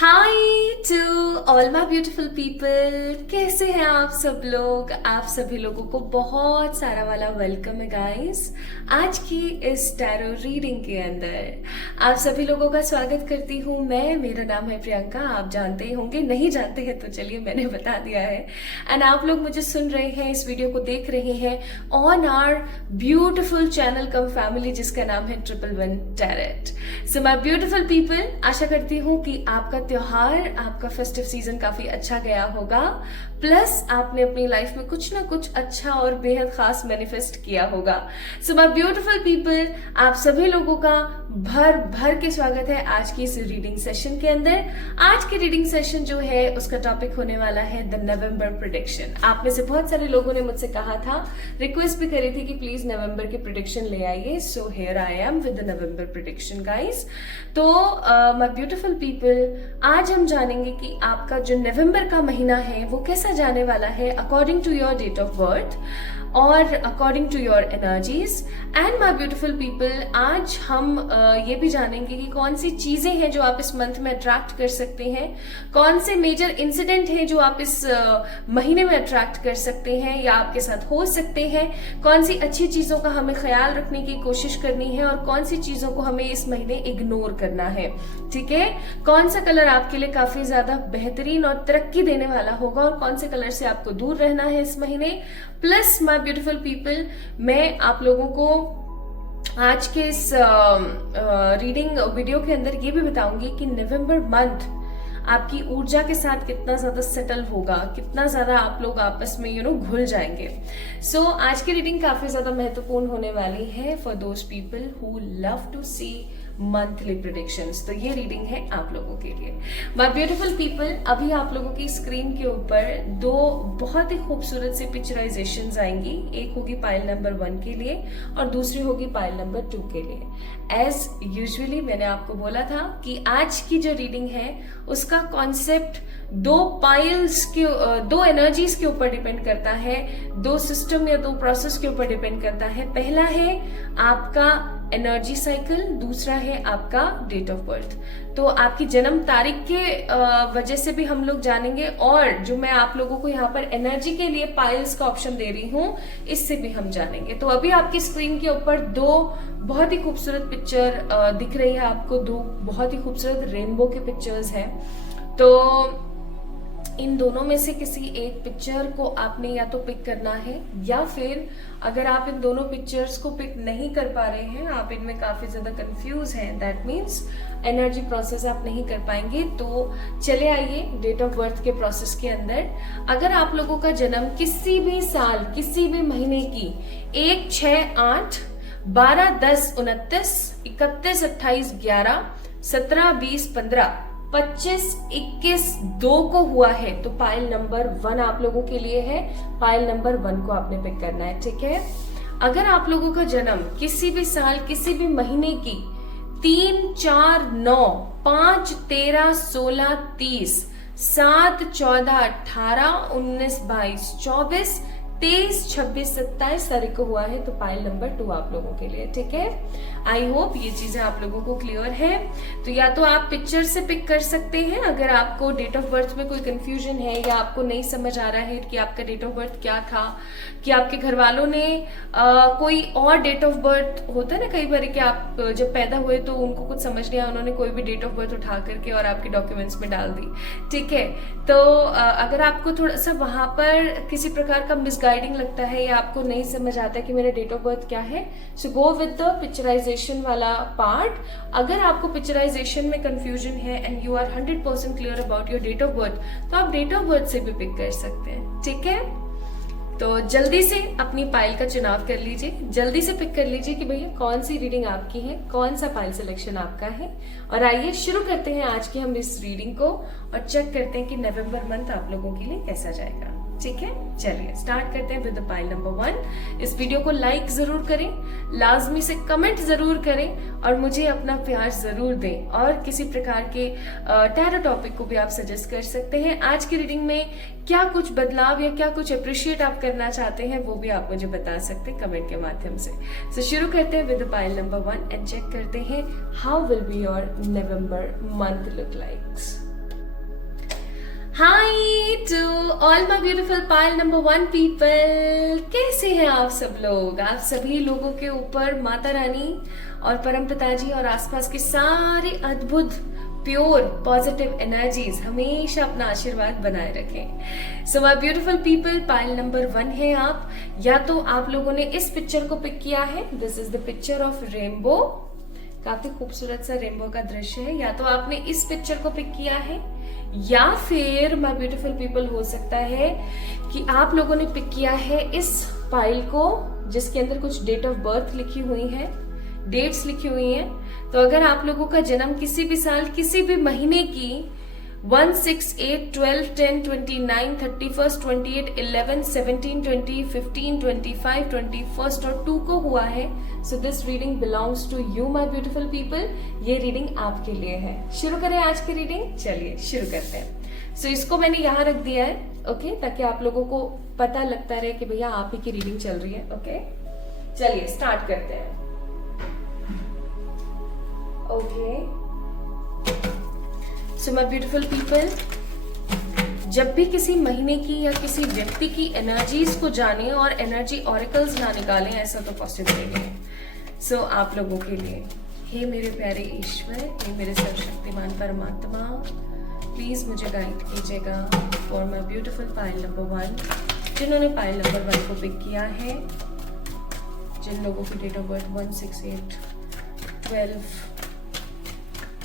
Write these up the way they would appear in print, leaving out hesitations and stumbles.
Hi to all my beautiful people. कैसे हैं आप सब लोग? आप सभी लोगों को बहुत सारा वाला वेलकम है गाइस। आज की इस टैरो रीडिंग के अंदर आप सभी लोगों का स्वागत करती हूँ मैं। मेरा नाम है प्रियंका। आप जानते ही होंगे, नहीं जानते हैं तो चलिए मैंने बता दिया है। एंड आप लोग मुझे सुन रहे हैं, इस वीडियो को देख रहे हैं on our beautiful channel come family जिसका नाम है 111 tarot. So my beautiful people, आशा करती हूँ कि आपका त्योहार, आपका फेस्टिव सीजन काफी अच्छा गया होगा। प्लस आपने अपनी लाइफ में कुछ ना कुछ अच्छा और बेहद खास मैनिफेस्ट किया होगा। सो माय ब्यूटीफुल पीपल, आप सभी लोगों का भर भर के स्वागत है आज की इस रीडिंग सेशन के अंदर। आज की रीडिंग सेशन जो है उसका टॉपिक होने वाला है द नवंबर प्रेडिक्शन। आप में से बहुत सारे लोगों ने मुझसे कहा था, रिक्वेस्ट भी करी थी कि प्लीज नवंबर की प्रेडिक्शन ले आइए। So here I am with the November prediction guys. तो माय ब्यूटीफुल पीपल, आज हम जानेंगे कि आपका जो नवंबर का महीना है वो कैसा जाने वाला है according to your date of birth और according to your energies. And my beautiful people, आज हम ये भी जानेंगे कि कौन सी चीजें हैं जो आप इस मंथ में अट्रैक्ट कर सकते हैं, कौन से मेजर इंसिडेंट हैं जो आप इस महीने में अट्रैक्ट कर सकते हैं या आपके साथ हो सकते हैं, कौन सी अच्छी चीजों का हमें ख्याल रखने की कोशिश करनी है और कौन सी चीजों को हमें इस महीने इग्नोर करना है। ठीक है, कौन सा कलर आपके लिए काफी ज्यादा बेहतरीन और तरक्की देने वाला होगा और कौन से कलर से आपको दूर रहना है इस महीने। प्लस माय ब्यूटीफुल पीपल, मैं आप लोगों को आज के इस रीडिंग वीडियो के अंदर ये भी बताऊंगी कि नवंबर मंथ आपकी ऊर्जा के साथ कितना ज्यादा सेटल होगा, कितना ज्यादा आप लोग आपस में घुल जाएंगे। सो आज की रीडिंग काफी ज्यादा महत्वपूर्ण होने वाली है for those people who love to see monthly predictions. तो ये रीडिंग है आप लोगों के लिए। माय ब्यूटीफुल पीपल, अभी आप लोगों की स्क्रीन के ऊपर दो बहुत ही खूबसूरत सी पिक्चराइजेशंस आएंगी। एक होगी पाइल नंबर 1 के लिए और दूसरी होगी पाइल नंबर 2 के लिए। एज यूजुअली मैंने आपको बोला था कि आज की जो रीडिंग है उसका कॉन्सेप्ट दो पाइल्स के, दो एनर्जीज के ऊपर डिपेंड करता है, दो सिस्टम या दो प्रोसेस के ऊपर डिपेंड करता है। पहला है आपका एनर्जी साइकिल, दूसरा है आपका डेट ऑफ बर्थ। तो आपकी जन्म तारीख के वजह से भी हम लोग जानेंगे और जो मैं आप लोगों को यहाँ पर एनर्जी के लिए पाइल्स का ऑप्शन दे रही हूँ इससे भी हम जानेंगे। तो अभी आपकी स्क्रीन के ऊपर दो बहुत ही खूबसूरत पिक्चर दिख रही है आपको, दो बहुत ही खूबसूरत रेनबो के पिक्चर्स हैं। तो इन दोनों में से किसी एक पिक्चर को आपने या तो पिक करना है या फिर अगर आप इन दोनों पिक्चर्स को पिक नहीं कर पा रहे हैं, आप इनमें काफी ज्यादा कंफ्यूज हैं, दैट मीन्स एनर्जी प्रोसेस आप नहीं कर पाएंगे, तो चले आइए डेट ऑफ बर्थ के प्रोसेस के अंदर। अगर आप लोगों का जन्म किसी भी साल किसी भी महीने की 1, 6, 8, 12, 10, 29, 31, 28, 11, 17, 20, 15, 25, 21, 2 को हुआ है तो पाइल नंबर 1 आप लोगों के लिए है। पाइल नंबर 1 को आपने पिक करना है। ठीक है, अगर आप लोगों का जन्म किसी भी साल किसी भी महीने की 3, 4, 9, 5, 13, 16, 30, 7, 14, 18, 19, 22, 24, 23, 26, 27 तारीख को हुआ है तो पाइल नंबर 2 आप लोगों के लिए। ठीक है, आई होप ये चीजें आप लोगों को क्लियर है। तो या तो आप पिक्चर से पिक कर सकते हैं अगर आपको डेट ऑफ बर्थ में कोई कंफ्यूजन है या आपको नहीं समझ आ रहा है कि आपका डेट ऑफ बर्थ क्या था, कि आपके घर वालों ने कोई और डेट ऑफ बर्थ, होता है ना कई बार कि आप जब पैदा हुए तो उनको कुछ समझ नहीं आया, उन्होंने कोई भी डेट ऑफ बर्थ उठा करके और आपके डॉक्यूमेंट्स में डाल दी। ठीक है, तो अगर आपको थोड़ा सा वहां पर किसी प्रकार का मिसगाइडिंग लगता है या आपको नहीं समझ आता कि मेरा डेट ऑफ बर्थ क्या है, so go with the picturization वाला पार्ट। अगर आपको पिक्चराइजेशन में कंफ्यूजन है and you are 100% clear about your date of birth तो आप डेट ऑफ बर्थ से भी पिक कर सकते हैं। ठीक है, तो जल्दी से अपनी पाइल का चुनाव कर लीजिए, जल्दी से पिक कर लीजिए कि भैया कौन सी रीडिंग आपकी है, कौन सा पाइल सिलेक्शन आपका है। और आइए शुरू करते हैं आज की हम इस रीडिंग को और चेक करते हैं कि नवंबर मंथ आप लोगों के लिए कैसा जाएगा। ठीक है, चलिए स्टार्ट करते हैं विद द पाइल नंबर 1। इस वीडियो को लाइक जरूर करें, लाजमी से कमेंट जरूर करें और मुझे अपना प्यार जरूर दें और किसी प्रकार के टैरो टॉपिक को भी आप सजेस्ट कर सकते हैं। आज की रीडिंग में क्या कुछ बदलाव या क्या कुछ अप्रिशिएट आप करना चाहते हैं वो भी आप मुझे बता सकते हैं कमेंट के माध्यम से। So, शुरू करते हैं with pile number 1 and check करते हैं how will be your November month look likes. Hi to all my beautiful pile number 1 people, कैसे हैं आप सब लोग। आप सभी लोगों के ऊपर माता रानी और परम पिताजी और आसपास के सारे अद्भुत प्योर पॉजिटिव एनर्जीज हमेशा अपना आशीर्वाद बनाए रखें। सो my beautiful people, Payal number 1 है आप। या तो आप लोगों ने इस पिक्चर को पिक किया है, this is the picture of rainbow, काफी खूबसूरत सा रेनबो का दृश्य है। या तो आपने इस पिक्चर को पिक किया है, या फिर माय ब्यूटीफुल पीपल हो सकता है कि आप लोगों ने पिक किया है इस फाइल को जिसके अंदर कुछ डेट ऑफ बर्थ लिखी हुई है, डेट्स लिखी हुई हैं। तो अगर आप लोगों का जन्म किसी भी साल किसी भी महीने की 1, 6, 8, 12, 10, 29, 31, 28, 11, 17, 20, 15, 25, 21 और 2 को हुआ है, so this reading belongs to you my beautiful people. ये रीडिंग आपके लिए है। शुरू करें आज की रीडिंग, चलिए शुरू करते हैं। सो इसको मैंने यहाँ रख दिया है, ओके, ताकि आप लोगों को पता लगता रहे कि भैया आप ही की रीडिंग चल रही है। ओके, चलिए स्टार्ट करते हैं। Okay, so my beautiful people, जब भी किसी महीने की या किसी व्यक्ति की एनर्जीज को जाने और एनर्जी ऑरिकल्स ना निकालें, ऐसा तो पॉसिबल नहीं है। सो आप लोगों के लिए, हे मेरे प्यारे ईश्वर, हे मेरे सर्वशक्तिमान परमात्मा, प्लीज मुझे गाइड कीजिएगा for my beautiful pile number 1, जिन्होंने पायल नंबर 1 को पिक किया है, जिन लोगों की डेट ऑफ बर्थ 1, 6, 8, 12,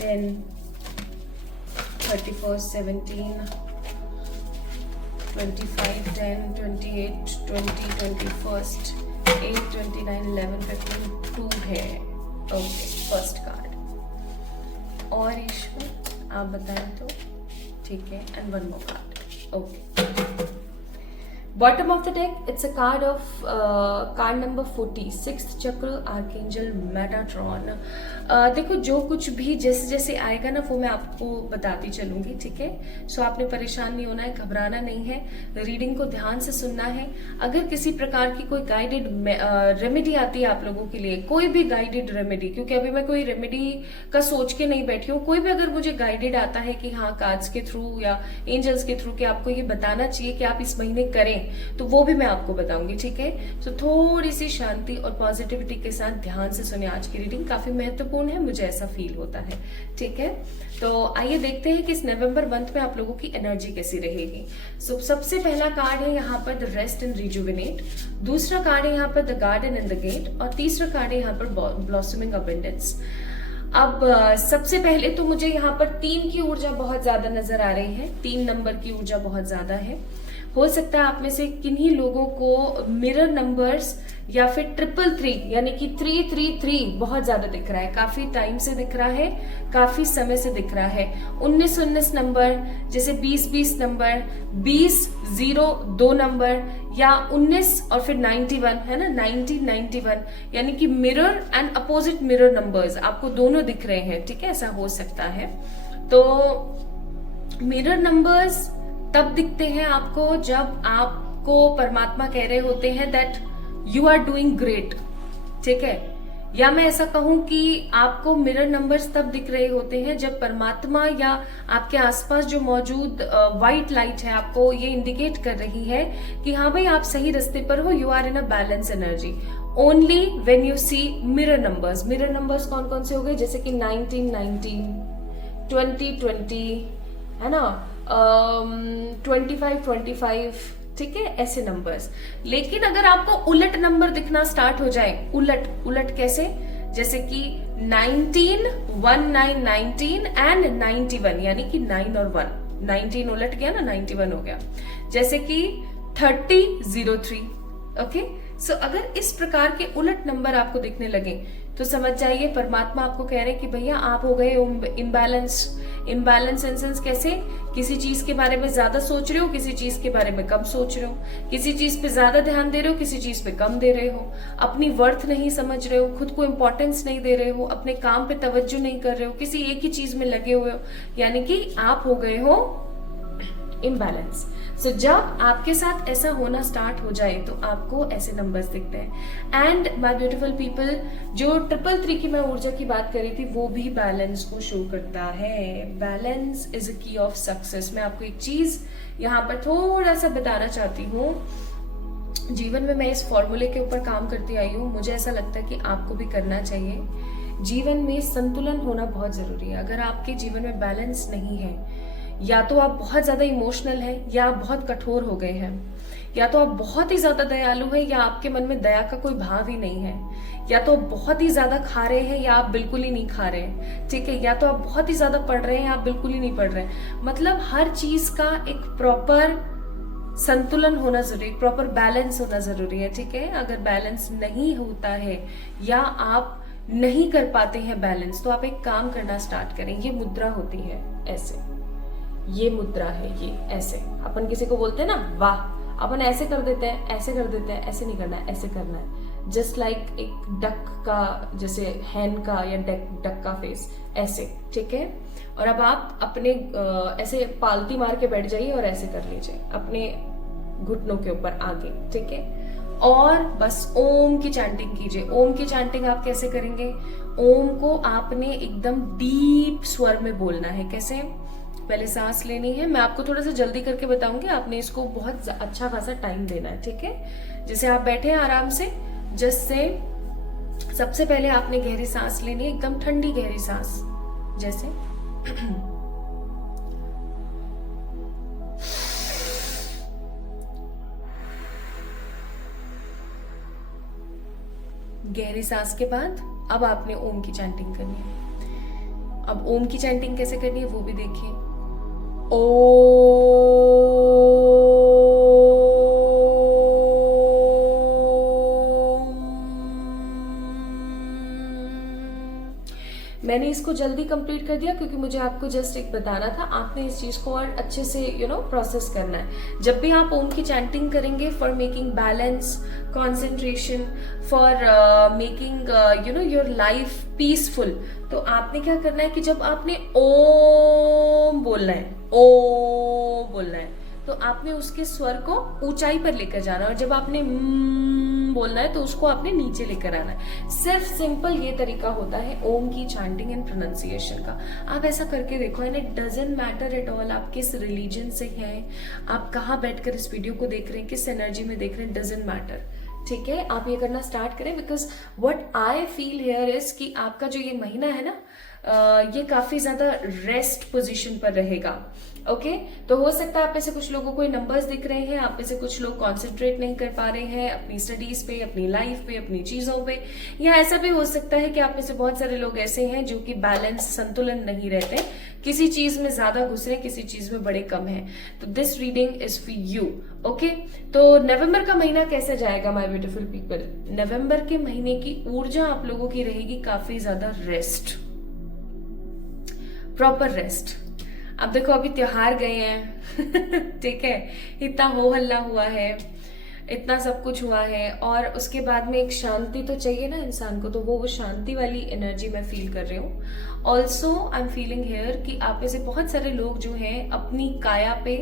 10, 31, 17, 25, 10, 28, 20, 21, 8, 29, 11, 15, 2 है। Okay, first card. और ईश्वर आप बताएं तो ठीक है, and 1 more card. Okay, bottom of the deck it's a card of card number 40, 6th चक्र, आर्कएंजल मेटाट्रॉन। देखो, जो कुछ भी जैसे जैसे आएगा ना वो मैं आपको बताती चलूंगी, ठीक है। सो आपने परेशान नहीं होना है, घबराना नहीं है, रीडिंग को ध्यान से सुनना है। अगर किसी प्रकार की कोई गाइडेड रेमेडी आती है आप लोगों के लिए, कोई भी गाइडेड रेमेडी, क्योंकि अभी मैं कोई रेमेडी का सोच के नहीं बैठी हूँ, कोई भी अगर मुझे गाइडेड आता है कि हाँ कार्ड्स के थ्रू या एंजल्स के थ्रू कि आपको ये बताना चाहिए कि आप इस महीने करें, तो वो भी मैं आपको बताऊंगी, ठीक है। तो थोड़ी सी शांति और पॉजिटिविटी के साथ ध्यान से सुने, आज की रीडिंग काफी महत्वपूर्ण है, मुझे ऐसा फील होता है, ठीक है। तो आइए देखते हैं कि इस नवंबर मंथ में आप लोगों की एनर्जी कैसी रहेगी। सो सबसे पहला कार्ड है यहाँ पर द रेस्ट एंड रिजुविनेट, दूसरा कार्ड है यहाँ पर the garden and the gate, और तीसरा कार्ड है यहाँ पर ब्लॉसमिंग अबंडेंस। अब सबसे पहले तो मुझे यहाँ पर 3 की ऊर्जा बहुत ज्यादा नजर आ रही है, 3 नंबर की ऊर्जा बहुत ज्यादा है। हो सकता है आप में से किन्हीं लोगों को मिरर नंबर्स या फिर 333 यानी कि 333 बहुत ज्यादा दिख रहा है, काफी टाइम से दिख रहा है, काफी समय से दिख रहा है। 19 नंबर, जैसे 20 नंबर, 20 नंबर, या 19 और फिर 91 है ना, 91, यानी कि mirror and opposite mirror numbers आपको दोनों दिख रहे हैं, ठीक है, ऐसा हो सकता है। तो मिरर नंबर्स तब दिखते हैं आपको जब आपको परमात्मा कह रहे होते हैं that you are doing great, ठीक है। या मैं ऐसा कहूं कि आपको मिरर नंबर्स तब दिख रहे होते हैं जब परमात्मा या आपके आसपास जो मौजूद व्हाइट लाइट है आपको ये इंडिकेट कर रही है कि हाँ भाई आप सही रास्ते पर हो, you are in a balance energy. Only when you see mirror numbers, mirror numbers कौन कौन से हो गए, जैसे कि 19, 20, है ना, 25, ठीक है, ऐसे नंबर्स। लेकिन अगर आपको उलट नंबर दिखना स्टार्ट हो जाए, उलट कैसे, जैसे कि 19, 19 एंड 91, यानी कि 9 और 1, 19 उलट गया ना, 91 हो गया, जैसे कि 3003, ओके। सो अगर इस प्रकार के उलट नंबर आपको दिखने लगे तो समझ जाइए परमात्मा आपको कह रहे हैं कि भैया आप हो गए इम्बैलेंस इन सेंस कैसे, किसी चीज के बारे में ज्यादा सोच रहे हो, किसी चीज के बारे में कम सोच रहे हो, किसी चीज पे ज्यादा ध्यान दे रहे हो, किसी चीज पे कम दे रहे हो, अपनी वर्थ नहीं समझ रहे हो, खुद को इम्पोर्टेंस नहीं दे रहे हो, अपने काम पे तवज्जो नहीं कर रहे हो, किसी एक ही चीज में लगे हुए हो, यानी कि आप हो गए हो इम्बैलेंस। सो जब आपके साथ ऐसा होना स्टार्ट हो जाए तो आपको ऐसे नंबर्स दिखते हैं। एंड माय ब्यूटीफुल पीपल, जो 333 की मैं ऊर्जा की बात करी थी वो भी बैलेंस को शो करता है। बैलेंस इज अ की ऑफ सक्सेस। मैं आपको एक चीज यहाँ पर थोड़ा सा बताना चाहती हूँ। जीवन में मैं इस फॉर्मूले के ऊपर काम करती आई हूँ, मुझे ऐसा लगता है कि आपको भी करना चाहिए। जीवन में संतुलन होना बहुत जरूरी है। अगर आपके जीवन में बैलेंस नहीं है, या तो आप बहुत ज्यादा इमोशनल हैं, या आप बहुत कठोर हो गए हैं, या तो आप बहुत ही ज्यादा दयालु हैं, या आपके मन में दया का कोई भाव ही नहीं है, या तो आप बहुत ही ज्यादा खा रहे हैं, या आप बिल्कुल ही नहीं खा रहे हैं, ठीक है, या तो आप बहुत ही ज्यादा पढ़ रहे हैं, आप बिल्कुल ही नहीं पढ़ रहे हैं। मतलब हर चीज का एक प्रॉपर संतुलन होना जरूरी, प्रॉपर बैलेंस होना जरूरी है, ठीक है। अगर बैलेंस नहीं होता है या आप नहीं कर पाते हैं बैलेंस, तो आप एक काम करना स्टार्ट करें। ये मुद्रा होती है ऐसे, ये मुद्रा है, ये ऐसे अपन किसी को बोलते हैं ना वाह, अपन ऐसे कर देते हैं, ऐसे कर देते हैं, ऐसे नहीं करना है, ऐसे करना है। जस्ट लाइक एक डक का, जैसे हैन का या डक का फेस, ऐसे, ठीक है। और अब आप अपने ऐसे पालती मार के बैठ जाइए और ऐसे कर लीजिए अपने घुटनों के ऊपर आगे, ठीक है। और बस ओम की चैंटिंग कीजिए। ओम की चैंटिंग आप कैसे करेंगे? ओम को आपने एकदम डीप स्वर में बोलना है। कैसे? पहले सांस लेनी है, मैं आपको थोड़ा सा जल्दी करके बताऊंगी, आपने इसको बहुत अच्छा खासा टाइम देना है, ठीक है। जैसे आप बैठे हैं आराम से, जिससे सबसे पहले आपने गहरी सांस लेनी है, एकदम ठंडी गहरी सांस, जैसे गहरी सांस के बाद अब आपने ओम की चैंटिंग करनी है। अब ओम की चैंटिंग कैसे करनी है वो भी देखिए। मैंने इसको जल्दी कंप्लीट कर दिया क्योंकि मुझे आपको जस्ट एक बताना था, आपने इस चीज को और अच्छे से प्रोसेस करना है। जब भी आप ओम की चैंटिंग करेंगे for making balance, concentration, for making your life peaceful, तो आपने क्या करना है कि जब आपने ओम बोलना है, ओम बोलना है, तो आपने उसके स्वर को ऊंचाई पर लेकर जाना है, और जब आपने बोलना है तो उसको आपने नीचे लेकर आना है। सिर्फ सिंपल ये तरीका होता है ओम की चैंटिंग एंड प्रोनाउंसिएशन का। आप ऐसा करके देखो, and it doesn't matter at all आप किस रिलीजन से हैं, आप कहाँ बैठकर इस वीडियो को देख रहे हैं, किस एनर्जी में देख रहे हैं, डजंट मैटर, ठीक है। आप ये करना स्टार्ट करें, because what I feel here is कि आपका जो ये महीना है ना, ये काफी ज्यादा रेस्ट पोजीशन पर रहेगा। ओके तो हो सकता है आप में से कुछ लोगों को ये नंबर्स दिख रहे हैं, आप में से कुछ लोग कॉन्सेंट्रेट नहीं कर पा रहे हैं अपनी स्टडीज पे, अपनी लाइफ पे, अपनी चीजों पे, या ऐसा भी हो सकता है कि आप में से बहुत सारे लोग ऐसे हैं जो कि बैलेंस, संतुलन नहीं रहते, किसी चीज में ज्यादा घुस रहे, किसी चीज में बड़े कम है। तो this reading is for you. Okay तो नवंबर का महीना कैसे जाएगा माय ब्यूटीफुल पीपल? नवंबर के महीने की ऊर्जा आप लोगों की रहेगी काफी ज्यादा रेस्ट, प्रॉपर रेस्ट। अब देखो अभी त्योहार गए हैं ठीक है, इतना हो हल्ला हुआ है, इतना सब कुछ हुआ है, और उसके बाद में एक शांति तो चाहिए ना इंसान को, तो वो शांति वाली एनर्जी मैं फील कर रही हूँ। Also I am feeling here कि आप में से बहुत सारे लोग जो हैं अपनी काया पे,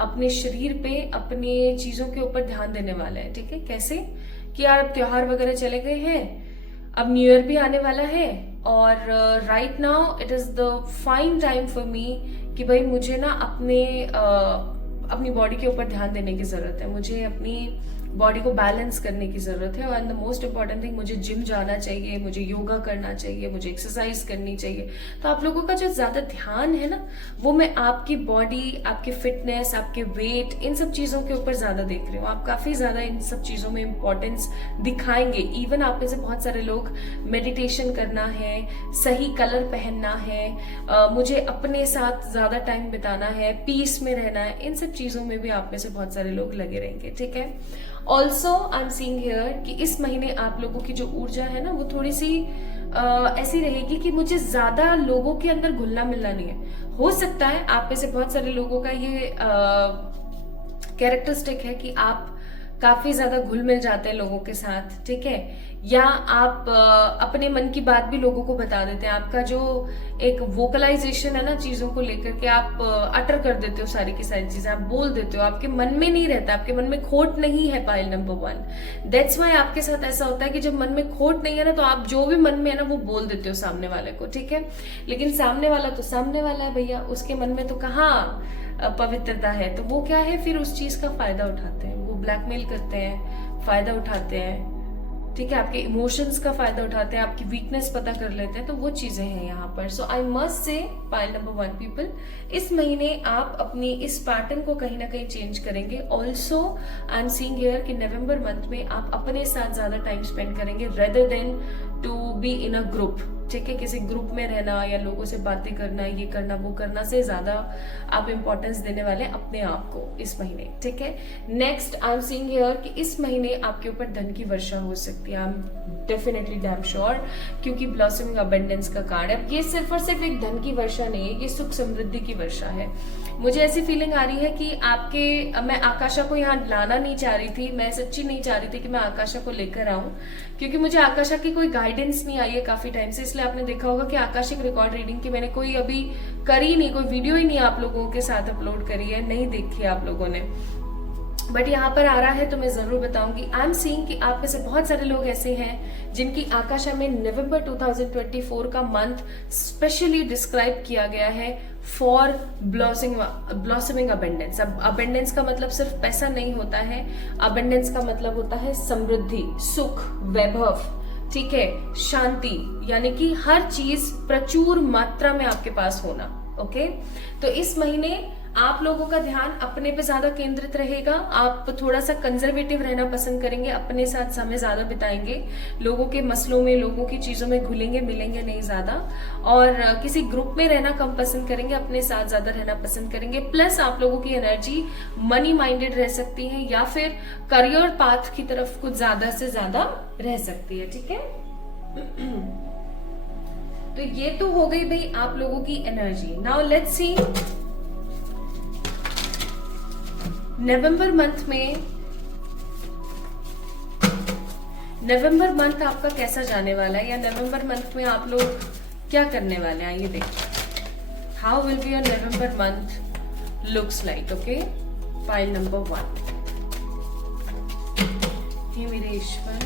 अपने शरीर पे, अपने चीजों के ऊपर ध्यान देने वाले हैं, ठीक है। कैसे कि यार अब त्योहार वगैरह चले गए हैं, अब न्यू ईयर भी आने वाला है, और right now it is the find time for me कि भाई मुझे ना अपनी बॉडी के ऊपर ध्यान देने की जरूरत है, मुझे अपनी बॉडी को बैलेंस करने की जरूरत है, और द मोस्ट इंपॉर्टेंट थिंग, मुझे जिम जाना चाहिए, मुझे योगा करना चाहिए, मुझे एक्सरसाइज करनी चाहिए। तो आप लोगों का जो ज्यादा ध्यान है ना, वो मैं आपकी बॉडी, आपकी फिटनेस, आपके वेट, इन सब चीजों के ऊपर ज्यादा देख रही हूँ। आप काफी ज्यादा इन सब चीजों में इंपॉर्टेंस दिखाएंगे। इवन आप में से बहुत सारे लोग मेडिटेशन करना है, सही कलर पहनना है, मुझे अपने साथ ज्यादा टाइम बिताना है, पीस में रहना है, इन सब चीजों में भी आप में से बहुत सारे लोग लगे रहेंगे, ठीक है। Also I am seeing here कि इस महीने आप लोगों की जो ऊर्जा है ना, वो थोड़ी सी ऐसी रहेगी कि मुझे ज्यादा लोगों के अंदर घुलना मिलना नहीं है। हो सकता है आप में से बहुत सारे लोगों का ये कैरेक्टरिस्टिक है कि आप काफी ज्यादा घुल मिल जाते हैं लोगों के साथ, ठीक है, या आप अपने मन की बात भी लोगों को बता देते हैं। आपका जो एक वोकलाइजेशन है ना चीजों को लेकर के, आप अटर कर देते हो सारी की सारी चीजें, आप बोल देते हो, आपके मन में नहीं रहता, आपके मन में खोट नहीं है। पाइल नंबर 1, दैट्स वाई आपके साथ ऐसा होता है कि जब मन में खोट नहीं है ना, तो आप जो भी मन में है ना वो बोल देते हो सामने वाले को, ठीक है। लेकिन सामने वाला तो सामने वाला है भैया, उसके मन में तो कहाँ पवित्रता है, तो वो क्या है, फिर उस चीज का फायदा उठाते हैं, वो ब्लैकमेल करते हैं, फायदा उठाते हैं, ठीक है, आपके इमोशंस का फायदा उठाते हैं, आपकी वीकनेस पता कर लेते हैं, तो वो चीजें हैं यहाँ पर। So I must say pile number 1 people, इस महीने आप अपनी इस पैटर्न को कहीं ना कहीं चेंज करेंगे। Also I am seeing here कि नवंबर मंथ में आप अपने साथ ज्यादा टाइम स्पेंड करेंगे rather than to be in a group, ठीक है, किसी ग्रुप में रहना या लोगों से बातें करना, ये करना वो करना से ज्यादा आप इंपॉर्टेंस देने वाले हैं अपने आप को इस महीने, ठीक है। Next I am seeing here कि इस महीने आपके ऊपर धन की वर्षा हो सकती है, I am definitely damn sure, क्योंकि ब्लॉसमिंग अबंडेंस का कार्ड है। अब ये सिर्फ और सिर्फ एक धन की वर्षा नहीं है, ये सुख समृद्धि की वर्षा है। मुझे ऐसी फीलिंग आ रही है कि मैं आकाशा को यहाँ लाना नहीं चाह रही थी, मैं सच्ची नहीं चाह रही थी कि मैं आकाशा को लेकर आऊं, क्योंकि मुझे आकाशा की कोई गाइडेंस नहीं आई है काफी टाइम से। इसलिए आपने देखा होगा कि आकाशिक रिकॉर्ड रीडिंग की मैंने कोई अभी करी नहीं, कोई वीडियो ही नहीं आप लोगों के साथ अपलोड करी है, नहीं देखी आप लोगों ने, बट यहाँ पर आ रहा है तो मैं जरूर बताऊंगी। आई एम सीइंग कि आप में से बहुत सारे लोग ऐसे हैं जिनकी आकाशा में नवंबर 2024 का मंथ स्पेशली डिस्क्राइब किया गया है फॉर ब्लॉसमिंग अबंडेंस। अब अबंडेंस का मतलब सिर्फ पैसा नहीं होता है, अबंडेंस का मतलब होता है समृद्धि, सुख, वैभव, ठीक है, शांति, यानी कि हर चीज प्रचुर मात्रा में आपके पास होना। ओके, तो इस महीने आप लोगों का ध्यान अपने पे ज्यादा केंद्रित रहेगा, आप थोड़ा सा कंजर्वेटिव रहना पसंद करेंगे, अपने साथ समय ज्यादा बिताएंगे, लोगों के मसलों में, लोगों की चीजों में घुलेंगे मिलेंगे नहीं ज्यादा, और किसी ग्रुप में रहना कम पसंद करेंगे, अपने साथ ज्यादा रहना पसंद करेंगे। प्लस आप लोगों की एनर्जी मनी माइंडेड रह सकती है या फिर करियर पाथ की तरफ कुछ ज्यादा से ज्यादा रह सकती है, ठीक है। तो ये तो हो गई भाई आप लोगों की energy. Now let's C November month आपका कैसा जाने वाला है, या नवंबर मंथ में आप लोग क्या करने वाले हैं, आइए देखिए। How will be your November month looks like. Okay, file number 1। हे मेरे ईश्वर,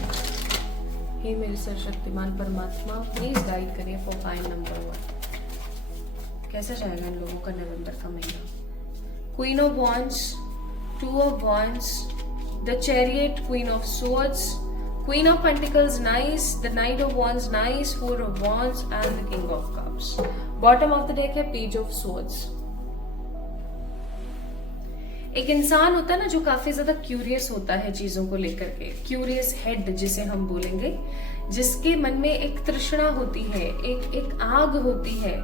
हे मेरे सर्वशक्तिमान परमात्मा, प्लीज गाइड करिए फॉर फाइल नंबर 1। कैसा जाएगा इन लोगों का नवंबर का महीना। Queen of wands, Two of Wands, the Chariot, Queen of Swords, Queen of Pentacles, nice, the Knight of Wands, nice, Four of Wands and the King of Cups. Bottom of the deck है Page of Swords. एक इंसान होता है ना जो काफी ज्यादा curious होता है चीजों को लेकर के, क्यूरियस हेड जिसे हम बोलेंगे, जिसके मन में एक तृष्णा होती है, एक आग होती है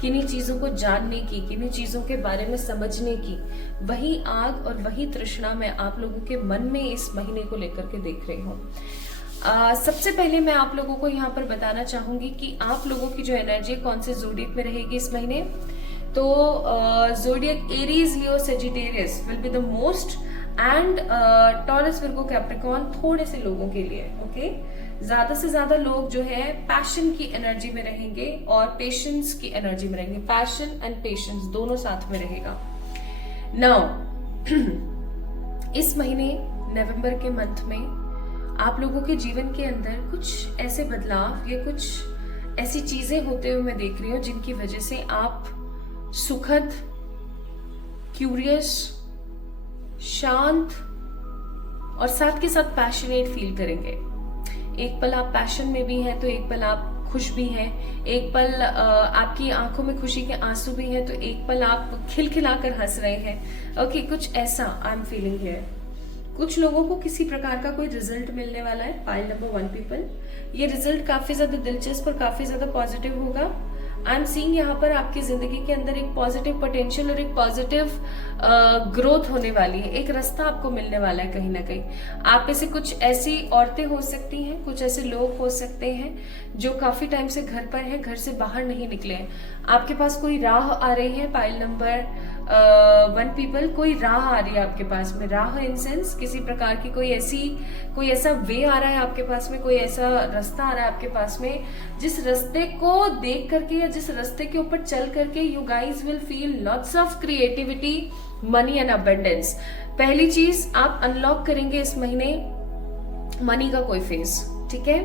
किन्हीं चीजों को जानने की, किन्हीं चीजों के बारे में समझने की। वही आग और वही तृष्णा मैं आप लोगों के मन में इस महीने को लेकर के देख रही हूँ। सबसे पहले मैं आप लोगों को यहाँ पर बताना चाहूंगी कि आप लोगों की जो एनर्जी कौन से जोडियक में रहेगी इस महीने। तो zodiac Aries, Leo, Sagittarius will be the most, and taurus, Virgo, Capricorn थोड़े से लोगों के लिए। ओके, ज्यादा से ज्यादा लोग जो है पैशन की एनर्जी में रहेंगे और पेशेंस की एनर्जी में रहेंगे। पैशन एंड पेशेंस दोनों साथ में रहेगा। नाउ इस महीने नवंबर के मंथ में आप लोगों के जीवन के अंदर कुछ ऐसे बदलाव या कुछ ऐसी चीजें होते हुए मैं देख रही हूँ जिनकी वजह से आप सुखद, क्यूरियस, शांत और साथ के साथ पैशनेट फील करेंगे। एक पल आप पैशन में भी हैं तो एक पल आप खुश भी हैं, एक पल आपकी आंखों में खुशी के आंसू भी हैं तो एक पल आप खिलखिलाकर हंस रहे हैं। ओके, कुछ ऐसा आई एम फीलिंग हियर। कुछ लोगों को किसी प्रकार का कोई रिजल्ट मिलने वाला है। पाइल नंबर 1 पीपल, ये रिजल्ट काफी ज्यादा दिलचस्प और काफी ज्यादा पॉजिटिव होगा। आई एम सीइंग यहाँ पर आपकी जिंदगी के अंदर एक पॉजिटिव पोटेंशियल और एक पॉजिटिव ग्रोथ होने वाली है, एक रास्ता आपको मिलने वाला है कहीं ना कहीं। आप में से कुछ ऐसी औरतें हो सकती हैं, कुछ ऐसे लोग हो सकते हैं जो काफी टाइम से घर पर हैं, घर से बाहर नहीं निकले हैं। आपके पास कोई राह आ रही है। पाइल नंबर वन पीपल, कोई राह आ रही है आपके पास में, राह इन सेंस किसी प्रकार की कोई ऐसा वे आ रहा है आपके पास में, कोई ऐसा रास्ता आ रहा है आपके पास में, जिस रास्ते को देख करके या जिस रास्ते के ऊपर चल करके you guys will feel lots of creativity, money and abundance. पहली चीज आप अनलॉक करेंगे इस महीने मनी का कोई फेस, ठीक है।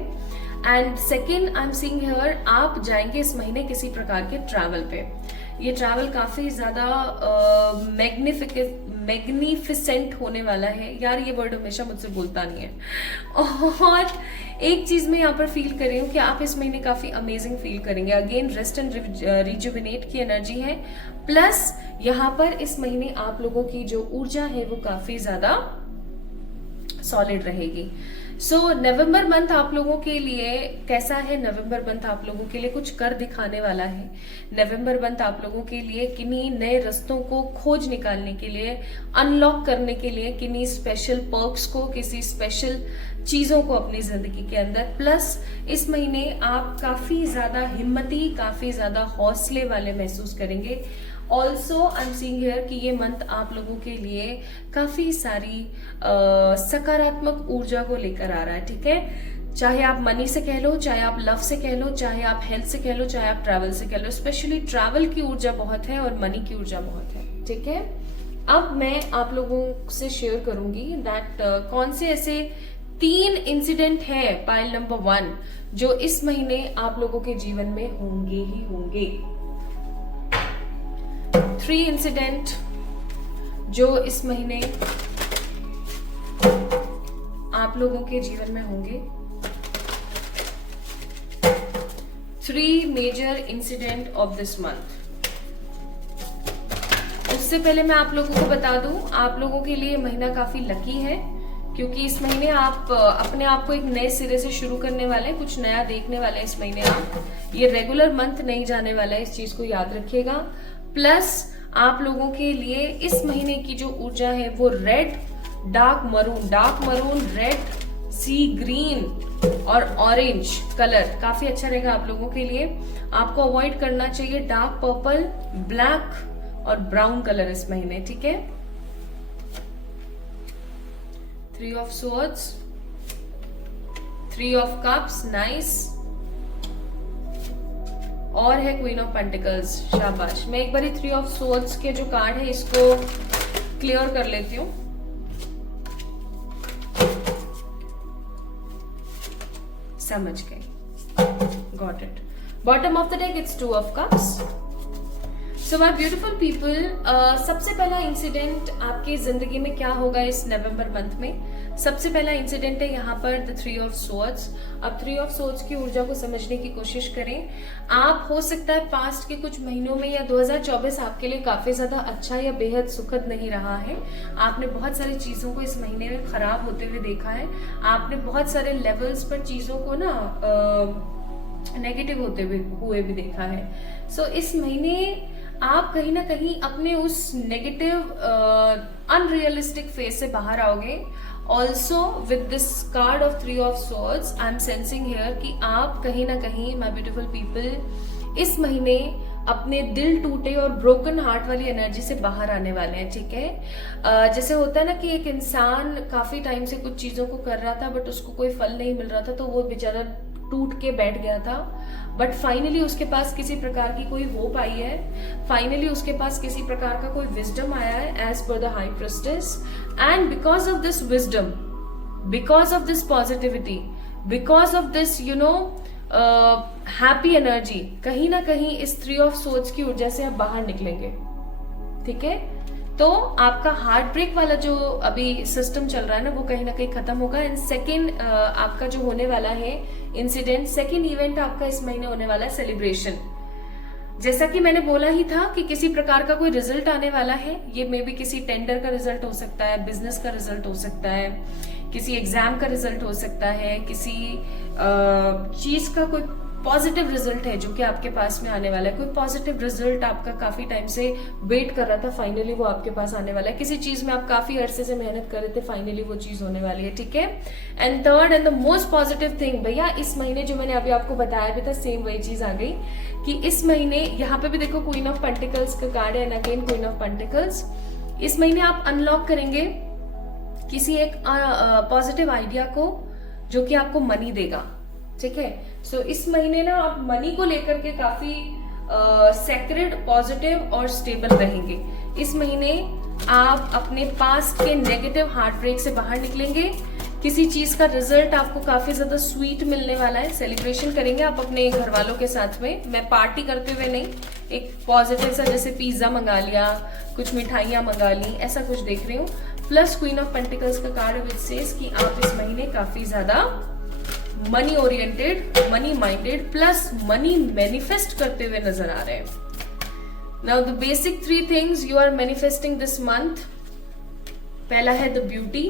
And second I am seeing here, आप जाएंगे इस महीने किसी प्रकार के ट्रैवल पे। ये ट्रैवल काफी ज्यादा मैग्निफिसेंट होने वाला है यार, ये वर्ड हमेशा मुझसे बोलता नहीं है। और एक चीज मैं यहाँ पर फील कर रही हूँ कि आप इस महीने काफी अमेजिंग फील करेंगे। अगेन रेस्ट एंड रिजुविनेट की एनर्जी है, प्लस यहाँ पर इस महीने आप लोगों की जो ऊर्जा है वो काफी ज्यादा सॉलिड रहेगी। सो नवंबर मंथ आप लोगों के लिए कैसा है? नवंबर मंथ आप लोगों के लिए कुछ कर दिखाने वाला है। नवंबर मंथ आप लोगों के लिए किन्हीं नए रास्तों को खोज निकालने के लिए, अनलॉक करने के लिए, किन्हीं स्पेशल पर्क्स को, किसी स्पेशल चीजों को अपनी जिंदगी के अंदर। प्लस इस महीने आप काफी ज्यादा हिम्मती, काफी ज्यादा हौसले वाले महसूस करेंगे। Also I am seeing here कि ये मंथ आप लोगों के लिए काफी सारी सकारात्मक ऊर्जा को लेकर आ रहा है, ठीक है। चाहे आप मनी से कह लो, चाहे आप लव से कह लो, चाहे आप हेल्थ से कह लो, चाहे आप ट्रैवल से कह लो। स्पेशली ट्रैवल की ऊर्जा बहुत है और मनी की ऊर्जा बहुत है, ठीक है। अब मैं आप लोगों से शेयर करूंगी दैट कौन से ऐसे 3 इंसिडेंट है, पाइल नंबर 1, जो इस महीने आप लोगों के जीवन में होंगे ही होंगे। 3 इंसिडेंट जो इस महीने आप लोगों के जीवन में होंगे। 3 major incident of this month. उससे पहले मैं आप लोगों को बता दूं, आप लोगों के लिए महीना काफी लकी है, क्योंकि इस महीने आप अपने आप को एक नए सिरे से शुरू करने वाले हैं, कुछ नया देखने वाले हैं इस महीने आप। ये रेगुलर मंथ नहीं जाने वाला है, इस चीज को याद रखिएगा। प्लस आप लोगों के लिए इस महीने की जो ऊर्जा है वो रेड, डार्क मरून, रेड, सी ग्रीन और ऑरेंज कलर काफी अच्छा रहेगा आप लोगों के लिए। आपको अवॉइड करना चाहिए डार्क पर्पल, ब्लैक और ब्राउन कलर इस महीने, ठीक है। 3 of swords, 3 of cups, nice. और है क्वीन ऑफ पेंटिकल्स, शाबाश। मैं एक बार 3 ऑफ swords के जो कार्ड है इसको क्लियर कर लेती हूँ। समझ गए, got it. Bottom of the deck it's 2 of cups. So my beautiful people, सबसे पहला इंसिडेंट आपकी जिंदगी में क्या होगा इस नवंबर मंथ में? सबसे पहला इंसिडेंट है यहाँ पर द 3 ऑफ swords। अब 3 ऑफ swords की ऊर्जा को समझने की कोशिश करें। आप हो सकता है पास्ट के कुछ महीनों में या 2024 आपके लिए काफी ज्यादा अच्छा या बेहद सुखद नहीं रहा है। आपने बहुत सारी चीजों को इस महीने में खराब होते हुए देखा है। आपने बहुत सारे लेवल्स पर चीजों को ना नेगेटिव होते हुए भी देखा है। सो इस महीने आप कहीं ना कहीं अपने उस नेगेटिव अनरियलिस्टिक फेज से बाहर आओगे। Also with this card of 3 of swords I am sensing here कि आप कहीं ना कहीं, माय ब्यूटीफुल पीपल, इस महीने अपने दिल टूटे और ब्रोकन हार्ट वाली एनर्जी से बाहर आने वाले हैं, ठीक है। जैसे होता है ना कि एक इंसान काफी टाइम से कुछ चीजों को कर रहा था बट उसको कोई फल नहीं मिल रहा था, तो वो बेचारा टूट के बैठ गया था, बट फाइनली उसके पास किसी प्रकार की कोई होप आई है। फाइनली उसके पास किसी प्रकार का कोई विजडम आया है as per the high priestess. And because of this wisdom, because of this positivity, because of this happy energy, कहीं ना कहीं इस 3 ऑफ swords की ऊर्जा से आप बाहर निकलेंगे, ठीक है। तो आपका हार्ट ब्रेक वाला जो अभी सिस्टम चल रहा है ना, वो कहीं ना कहीं खत्म होगा। एंड सेकेंड आपका जो होने वाला है इंसिडेंट, सेकेंड इवेंट आपका इस महीने होने वाला है सेलिब्रेशन। जैसा कि मैंने बोला ही था कि किसी प्रकार का कोई रिजल्ट आने वाला है। ये मे बी किसी टेंडर का रिजल्ट हो सकता है, बिजनेस का रिजल्ट हो सकता है, किसी एग्जाम का रिजल्ट हो सकता है, किसी चीज का कोई पॉजिटिव रिजल्ट है जो कि आपके पास में आने वाला है। कोई पॉजिटिव रिजल्ट आपका काफी टाइम से वेट कर रहा था, फाइनली वो आपके पास आने वाला है। किसी चीज में आप काफी अरसे से मेहनत कर रहे थे, फाइनली वो चीज होने वाली है, ठीक है। And third and the most positive thing, भैया इस महीने जो मैंने अभी आपको बताया भी था, सेम वही चीज आ गई कि इस महीने, यहाँ पे भी देखो क्वीन ऑफ पेंटिकल्स का कार्ड है and again queen of pentacles. इस महीने आप अनलॉक करेंगे किसी एक पॉजिटिव आइडिया को जो कि आपको मनी देगा, ठीक है। सो इस महीने ना आप मनी को लेकर के काफी सेक्रेड, पॉजिटिव और स्टेबल रहेंगे। इस महीने आप अपने पास्ट के नेगेटिव हार्ट ब्रेक से बाहर निकलेंगे। किसी चीज का रिजल्ट आपको काफी ज्यादा स्वीट मिलने वाला है। सेलिब्रेशन करेंगे आप अपने घर वालों के साथ में। मैं पार्टी करते हुए नहीं, एक पॉजिटिव सा, जैसे पिज्जा मंगा लिया, कुछ मिठाइयां मंगा ली, ऐसा कुछ देख रही हूँ। प्लस क्वीन ऑफ पेंटिकल्स का कार्ड विच सेज कि आप इस महीने काफी ज्यादा money oriented, money minded, plus money manifest करते हुए नजर आ रहे हैं। Now the basic 3 things you are manifesting this month. पहला है द ब्यूटी,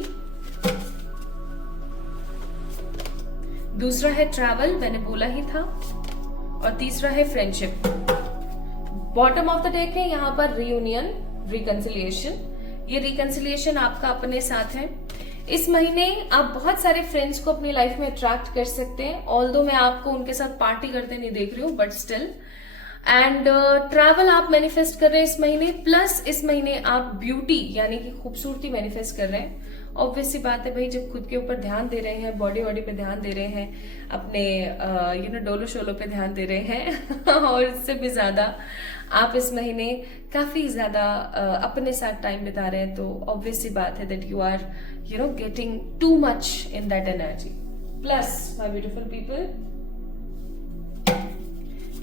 दूसरा है ट्रैवल, मैंने बोला ही था, और तीसरा है friendship. Bottom of the deck है यहाँ पर रियूनियन, रिकंसिलिएशन। ये रिकंसिलिएशन आपका अपने साथ है। इस महीने आप बहुत सारे फ्रेंड्स को अपनी लाइफ में अट्रैक्ट कर सकते हैं। ऑल्दो मैं आपको उनके साथ पार्टी करते नहीं देख रही हूँ, बट स्टिल। एंड ट्रैवल आप मैनिफेस्ट कर रहे हैं इस महीने। प्लस इस महीने आप ब्यूटी यानी कि खूबसूरती मैनिफेस्ट कर रहे हैं। ऑब्वियस सी बात है भाई, जब खुद के ऊपर ध्यान दे रहे हैं, बॉडी वॉडी पे ध्यान दे रहे हैं, अपने डोलो शोलो पे ध्यान दे रहे हैं और इससे भी ज्यादा आप इस महीने काफी ज्यादा अपने साथ टाइम बिता रहे हैं, तो ऑब्वियस सी बात है that you are getting too much in that energy. Plus my beautiful people,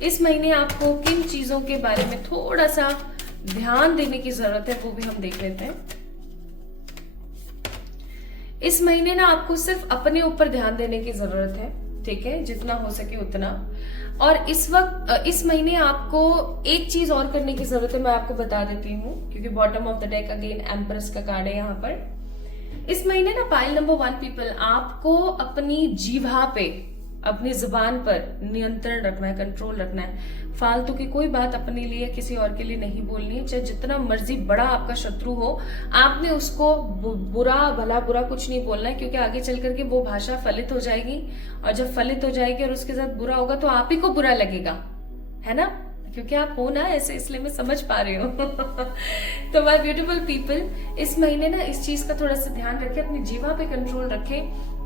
इस महीने आपको किन चीजों के बारे में थोड़ा सा ध्यान देने की जरूरत है वो भी हम देख लेते हैं। इस महीने ना आपको सिर्फ अपने ऊपर ध्यान देने की जरूरत है, ठीक है, जितना हो सके उतना। और इस महीने आपको एक चीज और करने की जरूरत है, मैं आपको बता देती हूँ, क्योंकि bottom of the deck again empress का कार्ड है यहाँ पर। इस महीने ना पाइल नंबर 1 पीपल, आपको अपनी जीभा पे, अपनी जुबान पर नियंत्रण रखना है, कंट्रोल रखना है। फालतू की कोई बात अपने लिए किसी और के लिए नहीं बोलनी है। चाहे जितना मर्जी बड़ा आपका शत्रु हो, आपने उसको बुरा भला बुरा कुछ नहीं बोलना है, क्योंकि आगे चल करके वो भाषा फलित हो जाएगी, और जब फलित हो जाएगी और उसके साथ बुरा होगा तो आप ही को बुरा लगेगा, है ना, क्योंकि आप हो ना ऐसे, इसलिए मैं समझ पा रही हूँ तो माय ब्यूटीफुल पीपल, इस महीने ना इस चीज का थोड़ा सा ध्यान रखें, अपनी जीवा पे कंट्रोल रखें,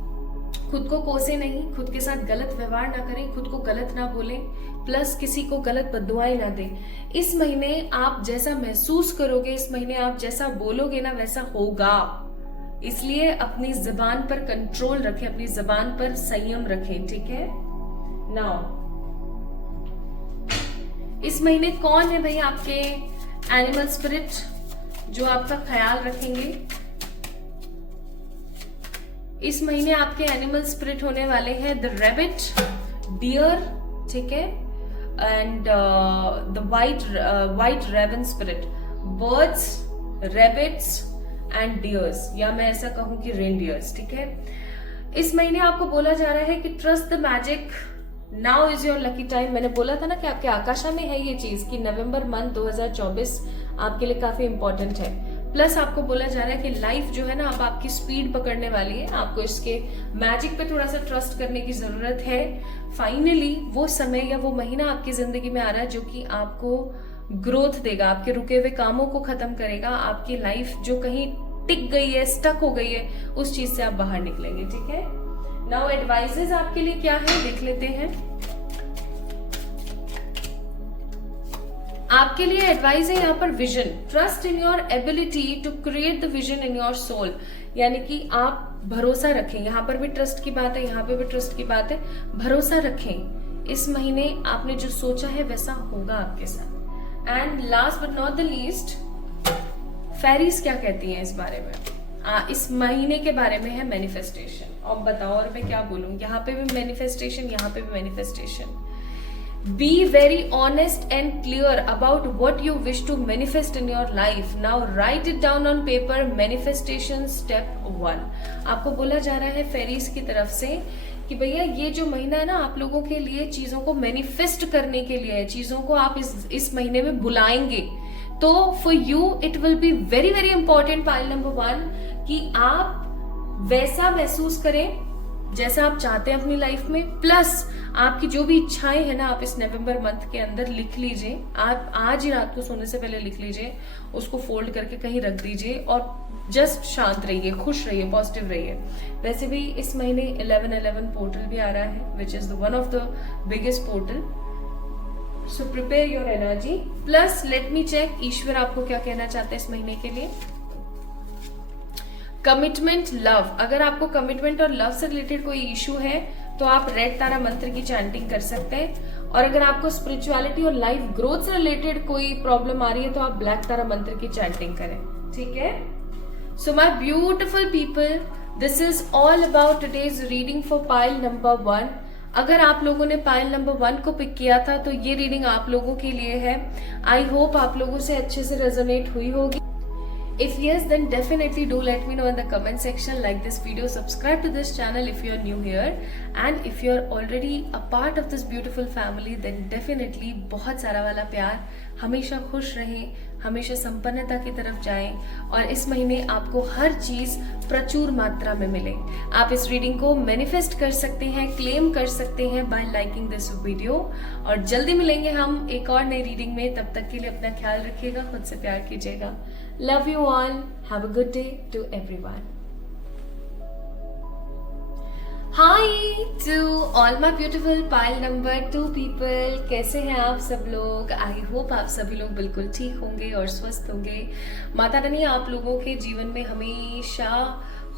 खुद को कोसे नहीं, खुद के साथ गलत व्यवहार ना करें, खुद को गलत ना बोलें, प्लस किसी को गलत बद्दुआएं ना दें। इस महीने आप जैसा महसूस करोगे, इस महीने आप जैसा बोलोगे ना वैसा होगा। इसलिए अपनी जुबान पर कंट्रोल रखें, अपनी जुबान पर संयम रखें, ठीक है। नाउ इस महीने कौन है भाई आपके एनिमल स्पिरिट जो आपका ख्याल रखेंगे? इस महीने आपके एनिमल स्पिरिट होने वाले हैं द रैबिट, डियर, ठीक है, and the white raven spirit, birds, rabbits and deers, या मैं ऐसा कहूं कि रेनडियर्स, ठीक है। इस महीने आपको बोला जा रहा है कि trust the magic, now is your lucky time. मैंने बोला था ना कि आपके आकाशा में है ये चीज कि नवंबर मंथ 2024 आपके लिए काफी इंपॉर्टेंट है। प्लस आपको बोला जा रहा है कि लाइफ जो है ना अब आपकी स्पीड पकड़ने वाली है, आपको इसके मैजिक पे थोड़ा सा ट्रस्ट करने की जरूरत है। फाइनली वो समय या वो महीना आपकी जिंदगी में आ रहा है जो कि आपको ग्रोथ देगा, आपके रुके हुए कामों को खत्म करेगा, आपकी लाइफ जो कहीं टिक गई है, स्टक हो गई है, उस चीज से आप बाहर निकलेंगे, ठीक है। नाउ एडवाइजेस आपके लिए क्या है देख लेते हैं। आपके लिए एडवाइस है यहाँ पर vision, trust in your ability to create the vision in your soul, यानी कि आप भरोसा रखें। यहाँ पर भी ट्रस्ट की बात है, यहाँ पे भी ट्रस्ट की बात है, भरोसा रखें। इस महीने आपने जो सोचा है वैसा होगा आपके साथ। And last but not the least, fairies क्या कहती हैं इस बारे में? इस महीने के बारे में है मैनिफेस्टेशन। अब बताओ और मैं क्या बोलूं, यहाँ पे भी मैनिफेस्टेशन, यहाँ पे भी manifestation. Be very honest and clear about what you wish to manifest in your life. Now write it down on paper. Manifestation step 1. आपको बोला जा रहा है फेरीज की तरफ से कि भैया ये जो महीना है ना आप लोगों के लिए चीजों को मैनिफेस्ट करने के लिए है, चीजों को आप इस महीने में बुलाएंगे। तो for you it will be very very important, pile number 1, कि आप वैसा महसूस करें, जैसा आप चाहते हैं अपनी लाइफ में, प्लस आपकी जो भी इच्छाएं हैं ना, आप इस नवंबर मंथ के अंदर लिख लीजिए। आप आज ही रात को सोने से पहले लिख लीजिए, उसको फोल्ड करके कहीं रख दीजिए और जस्ट शांत रहिए, खुश रहिए, पॉजिटिव रहिए। वैसे भी इस महीने 11/11 पोर्टल भी आ रहा है, which is one of the biggest portal. So prepare your energy. Plus let me check ईश्वर आपको क्या कहना चाहते हैं इस महीने के लिए। Commitment, love. अगर आपको कमिटमेंट और लव से रिलेटेड कोई इशू है तो आप रेड तारा मंत्र की चैंटिंग कर सकते हैं, और अगर आपको स्पिरिचुअलिटी और लाइफ ग्रोथ से रिलेटेड कोई प्रॉब्लम आ रही है तो आप ब्लैक तारा मंत्र की चैंटिंग करें, ठीक है। So my beautiful people, this is all about today's reading for pile number 1। अगर आप लोगों ने पाइल नंबर 1 को पिक किया था तो ये रीडिंग आप लोगों के लिए है। आई होप आप लोगों से अच्छे से रेजोनेट हुई होगी। If yes, then definitely do let me know in the comment section, like this video, subscribe to this channel if you're new here, and if you're already a part of this beautiful family, then definitely बहुत सारा वाला प्यार, हमेशा खुश रहें, हमेशा संपन्नता की तरफ जाएं और इस महीने आपको हर चीज प्रचुर मात्रा में मिले। आप इस रीडिंग को मैनिफेस्ट कर सकते हैं, क्लेम कर सकते हैं बाय लाइकिंग दिस वीडियो, और जल्दी मिलेंगे हम एक और नई रीडिंग में। तब तक के लिए अपना ख्याल रखिएगा, खुद से प्यार कीजिएगा। Love you all. Have a good day to everyone. Hi to all my beautiful pile number 2 people. कैसे हैं आप सब लोग? आई होप आप सभी लोग बिल्कुल ठीक होंगे और स्वस्थ होंगे। माता रानी आप लोगों के जीवन में हमेशा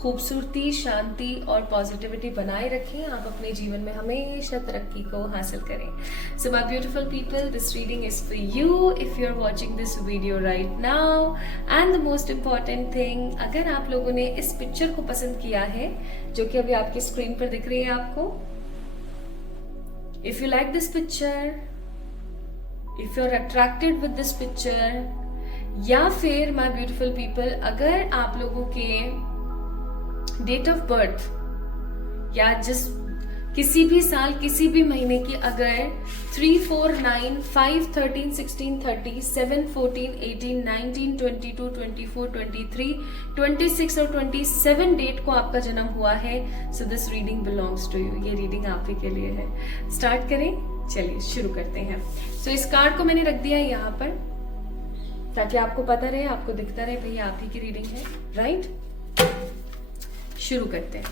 खूबसूरती, शांति और पॉजिटिविटी बनाए रखें। आप अपने जीवन में हमेशा तरक्की को हासिल करें। So my beautiful people, this reading is for you if you are watching this video right now. And the most important thing, अगर आप लोगों ने इस पिक्चर को पसंद किया है जो कि अभी आपकी स्क्रीन पर दिख रही है आपको, if you like this picture, if you are attracted with this picture, या फिर माय ब्यूटीफुल पीपल, अगर आप लोगों के डेट ऑफ बर्थ या जिस किसी भी साल किसी भी महीने की अगर 3, 4, 9, 5, 13, 16, 30, 7, 14, 18, 19, 22, 24, 23, 26 और 27 डेट को आपका जन्म हुआ है, so this reading belongs to you. ये रीडिंग आप ही के लिए है। स्टार्ट करें, चलिए शुरू करते हैं। सो इस कार्ड को मैंने रख दिया है यहाँ पर ताकि आपको पता रहे, आपको दिखता रहे भैया आप ही की रीडिंग है, राइट। शुरू करते हैं।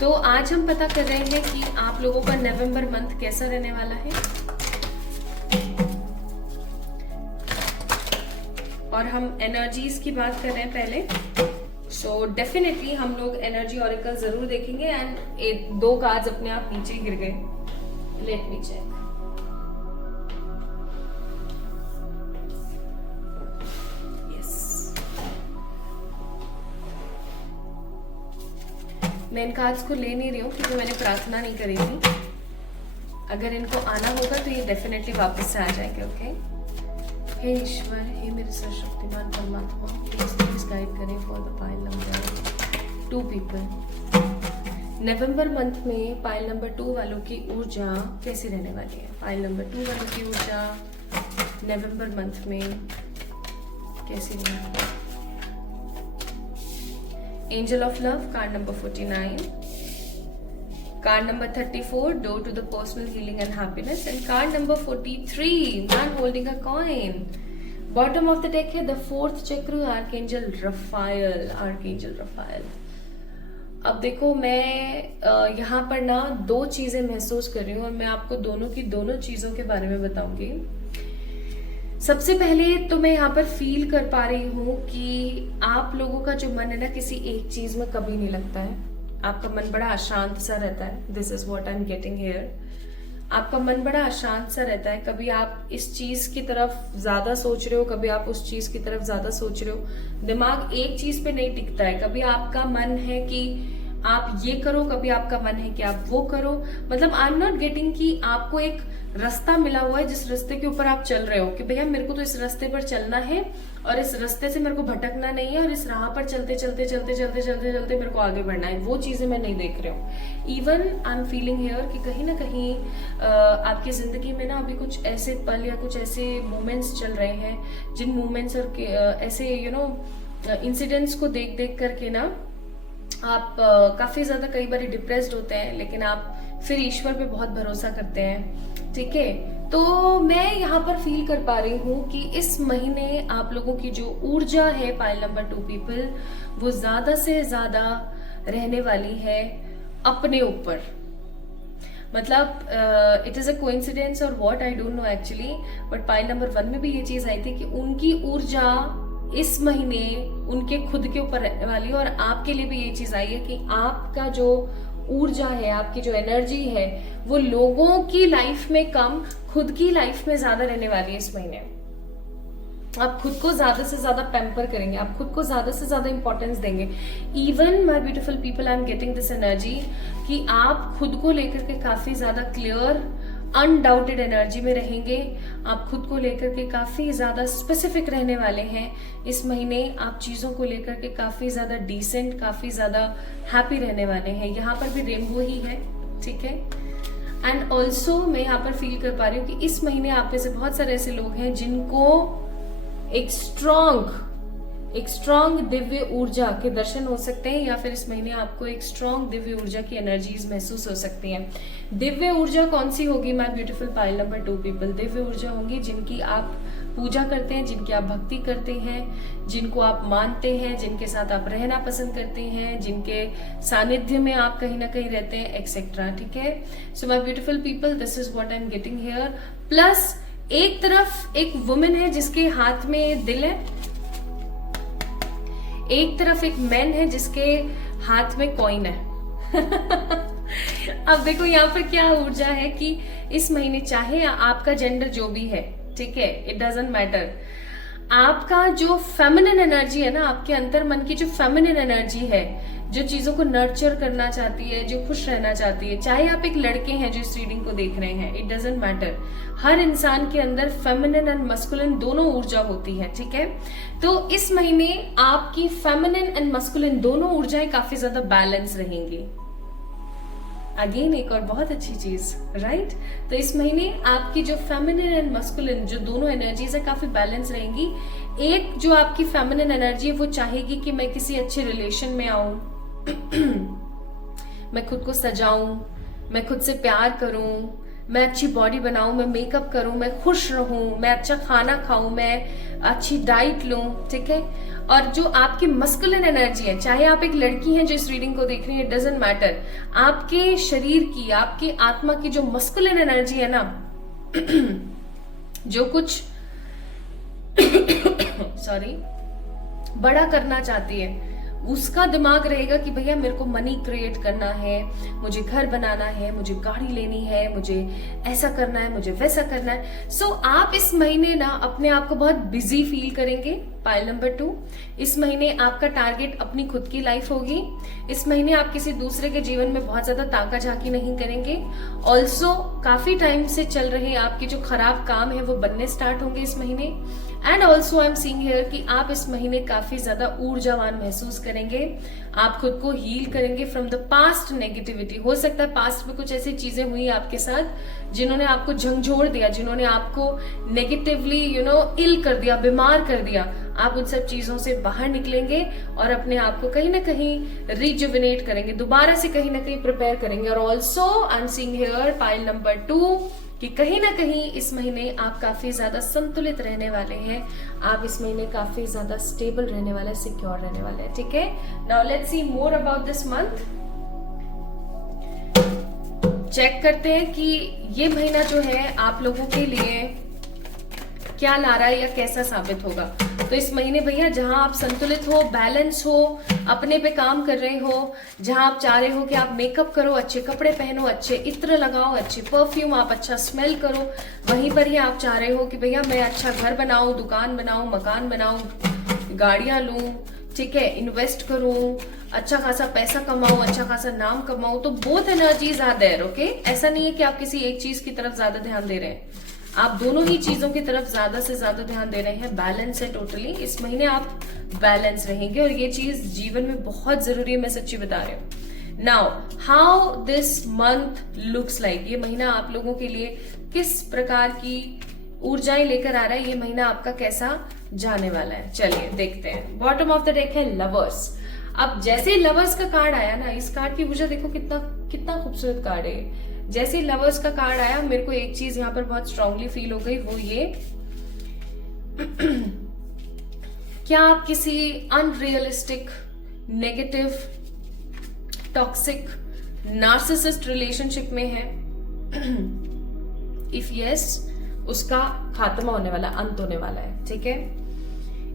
तो आज हम पता कर रहे हैं कि आप लोगों का नवंबर मंथ कैसा रहने वाला है, और हम एनर्जीज की बात कर रहे हैं पहले। सो डेफिनेटली हम लोग एनर्जी ऑरेकल जरूर देखेंगे। एंड 2 कार्ड्स अपने आप नीचे गिर गए, लेट मी चेक। मैं इन कार्ड्स को ले नहीं रही हूँ क्योंकि मैंने प्रार्थना नहीं करी थी। अगर इनको आना होगा तो ये डेफिनेटली वापस से आ जाएंगे। ओके, हे ईश्वर, हे मेरे सर्वशक्तिमान परमात्मा, प्लीज गाइड करें for the pile number 2 people. November month में पाइल नंबर 2 वालों की ऊर्जा कैसी रहने वाली है? पाइल नंबर 2 वालों की ऊर्जा नवंबर मंथ में कैसी रहने वाली है? Angel of Love, card number 49. Card number 34, door to the personal healing and happiness. And card number 43, man holding a coin. Bottom of the deck है the 4th चक्र, Archangel Raphael. Archangel Raphael. अब देखो, मैं यहाँ पर ना 2 चीजें महसूस कर रही हूँ और मैं आपको दोनों चीजों के बारे में बताऊंगी। सबसे पहले तो मैं यहाँ पर फील कर पा रही हूँ कि आप लोगों का जो मन है ना, किसी एक चीज में कभी नहीं लगता है। आपका मन बड़ा अशांत सा रहता है। This is what I am getting here. आपका मन बड़ा अशांत सा रहता है। कभी आप इस चीज की तरफ ज्यादा सोच रहे हो, कभी आप उस चीज की तरफ ज्यादा सोच रहे हो। दिमाग एक चीज पे नहीं टिकता है। कभी आपका मन है कि आप ये करो, कभी आपका मन है कि आप वो करो। मतलब आई एम नॉट गेटिंग कि आपको एक रास्ता मिला हुआ है जिस रास्ते के ऊपर आप चल रहे हो कि भैया मेरे को तो इस रास्ते पर चलना है और इस रास्ते से मेरे को भटकना नहीं है, और इस राह पर चलते चलते चलते चलते चलते चलते मेरे को आगे बढ़ना है। वो चीजें मैं नहीं देख रही हूँ। Even I am feeling here कि कहीं ना कहीं आपकी जिंदगी में ना अभी कुछ ऐसे पल या कुछ ऐसे मोमेंट्स चल रहे हैं जिन मोमेंट्स और ऐसे इंसिडेंट्स को देख देख करके ना आप काफी ज्यादा कई बार डिप्रेस्ड होते हैं, लेकिन आप फिर ईश्वर पे बहुत भरोसा करते हैं, ठीक है। तो मैं यहाँ पर फील कर पा रही हूँ कि इस महीने आप लोगों की जो ऊर्जा है पाइल नंबर 2 पीपल, वो ज्यादा से ज्यादा रहने वाली है अपने ऊपर। मतलब इट इज अ कोइंसिडेंस और what I don't know actually, but pile number 1 में भी ये चीज आई थी कि उनकी ऊर्जा इस महीने उनके खुद के ऊपर रहने वाली है, और आपके लिए भी ये चीज आई है कि आपका जो ऊर्जा है, आपकी जो एनर्जी है, वो लोगों की लाइफ में कम, खुद की लाइफ में ज्यादा रहने वाली है इस महीने। आप खुद को ज्यादा से ज्यादा पैम्पर करेंगे, आप खुद को ज्यादा से ज्यादा इंपॉर्टेंस देंगे। Even my beautiful people, I am getting this energy कि आप खुद को लेकर के काफी ज्यादा क्लियर, अनडाउटेड एनर्जी में रहेंगे। आप खुद को लेकर के काफी ज्यादा स्पेसिफिक रहने वाले हैं इस महीने। आप चीजों को लेकर के काफी ज्यादा डिसेंट, काफी ज्यादा हैप्पी रहने वाले हैं। यहाँ पर भी रेनबो ही है, ठीक है। एंड ऑल्सो मैं यहाँ पर फील कर पा रही हूँ कि इस महीने आप में से बहुत सारे ऐसे लोग हैं जिनको एक स्ट्रॉन्ग दिव्य ऊर्जा के दर्शन हो सकते हैं, या फिर इस महीने आपको एक स्ट्रॉन्ग दिव्य ऊर्जा की एनर्जीज महसूस हो सकती हैं। दिव्य ऊर्जा कौन सी होगी my beautiful pile number 2 people? Divya ऊर्जा होंगी जिनकी आप पूजा करते हैं, जिनकी आप भक्ति करते हैं, जिनको आप मानते हैं, जिनके साथ आप रहना पसंद करते हैं, जिनके सानिध्य में आप कहीं ना कहीं रहते हैं, एक्सेट्रा, ठीक है। सो my beautiful people, this is what I am getting here. Plus एक तरफ एक वुमेन है जिसके हाथ में दिल है, एक तरफ एक मैन है जिसके हाथ में कॉइन है। अब देखो यहाँ पर क्या ऊर्जा है कि इस महीने चाहे आपका जेंडर जो भी है, ठीक है, इट डजंट मैटर, आपका जो फेमिनिन एनर्जी है ना, आपके अंतर मन की जो फेमिनिन एनर्जी है, जो चीजों को नर्चर करना चाहती है, जो खुश रहना चाहती है, चाहे आप एक लड़के हैं जो इस रीडिंग को देख रहे हैं, इट डजंट मैटर, हर इंसान के अंदर फेमिनिन एंड मस्कुलिन दोनों ऊर्जा होती है, ठीक है। तो इस महीने आपकी फेमिनिन एंड मस्कुलिन दोनों ऊर्जाएं काफी ज्यादा बैलेंस रहेंगी। अगेन एक और बहुत अच्छी चीज, राइट। तो इस महीने आपकी जो फेमिनिन एंड मस्कुलिन जो दोनों एनर्जीज है काफी बैलेंस रहेंगी। एक जो आपकी फेमिनिन एनर्जी है वो चाहेगी कि मैं किसी अच्छे रिलेशन में आऊं, मैं खुद को सजाऊं, मैं खुद से प्यार करूं, मैं अच्छी बॉडी बनाऊं, मैं मेकअप करूं, मैं खुश रहूं, मैं अच्छा खाना खाऊं, मैं अच्छी डाइट लूं, ठीक है। और जो आपकी मस्कुलिन एनर्जी है, चाहे आप एक लड़की हैं जो इस रीडिंग को देख रही है, इट डजंट मैटर, आपके शरीर की, आपके आत्मा की जो मस्कुलिन एनर्जी है ना, जो कुछ सॉरी बड़ा करना चाहती है, उसका दिमाग रहेगा कि भैया मेरे को मनी क्रिएट करना है, मुझे घर बनाना है, मुझे गाड़ी लेनी है, मुझे ऐसा करना है, मुझे वैसा करना है। सो आप इस महीने ना अपने आप को बहुत बिजी फील करेंगे। पाइल नंबर 2, इस महीने आपका टारगेट अपनी खुद की लाइफ होगी। इस महीने आप किसी दूसरे के जीवन में बहुत ज्यादा ताका झाकी नहीं करेंगे। ऑल्सो काफी टाइम से चल रहे आपके जो खराब काम है वो बनने स्टार्ट होंगे इस महीने। And also I am seeing here कि आप इस महीने काफी ज्यादा ऊर्जावान महसूस करेंगे। आप खुद को हील करेंगे फ्रॉम द पास्ट नेगेटिविटी। हो सकता है पास्ट में कुछ ऐसी चीजें हुई आपके साथ जिन्होंने आपको झंझोड़ दिया, जिन्होंने आपको नेगेटिवली इल कर दिया, बीमार कर दिया। आप उन सब चीजों से बाहर निकलेंगे और अपने आप को कहीं ना कहीं रिजुविनेट करेंगे, दोबारा से कहीं ना कहीं प्रिपेयर करेंगे। और also I am seeing here pile number 2 कि कहीं ना कहीं इस महीने आप काफी ज्यादा संतुलित रहने वाले हैं। आप इस महीने काफी ज्यादा स्टेबल रहने वाले हैं, सिक्योर रहने वाले हैं, ठीक है। Now let's see more about this month. Check करते हैं कि ये महीना जो है आप लोगों के लिए क्या ला रहा है या कैसा साबित होगा। तो इस महीने भैया जहां आप संतुलित हो, बैलेंस हो, अपने पे काम कर रहे हो, जहां आप चाह रहे हो कि आप मेकअप करो, अच्छे कपड़े पहनो, अच्छे इत्र लगाओ, अच्छे परफ्यूम, आप अच्छा स्मेल करो, वहीं पर ही आप चाह रहे हो कि भैया मैं अच्छा घर बनाऊं, दुकान बनाऊं, मकान बनाऊं, गाड़ियां लूं, ठीक है, इन्वेस्ट करूं, अच्छा खासा पैसा कमाऊं, अच्छा खासा नाम कमाऊं। तो both energies are there, okay. ऐसा नहीं है कि आप किसी एक चीज की तरफ ज्यादा ध्यान दे रहे हैं, आप दोनों ही चीजों की तरफ ज्यादा से ज्यादा ध्यान दे रहे हैं। बैलेंस है टोटली। इस महीने आप बैलेंस रहेंगे और ये चीज जीवन में बहुत जरूरी है, मैं सच्ची बता रही हूँ। Now how this month looks like, ये महीना आप लोगों के लिए किस प्रकार की ऊर्जाएं लेकर आ रहा है, ये महीना आपका कैसा जाने वाला है। चलिए देखते हैं। बॉटम ऑफ द डेक है लवर्स। अब जैसे ही लवर्स का कार्ड आया ना, इस कार्ड की ऊर्जा देखो कितना कितना खूबसूरत कार्ड है। जैसे ही लवर्स का कार्ड आया, मेरे को एक चीज यहाँ पर बहुत स्ट्रांगली फील हो गई, वो ये क्या आप किसी unrealistic, negative, toxic, narcissist relationship में हैं? इफ यस, उसका खात्मा होने वाला, अंत होने वाला है, ठीक है।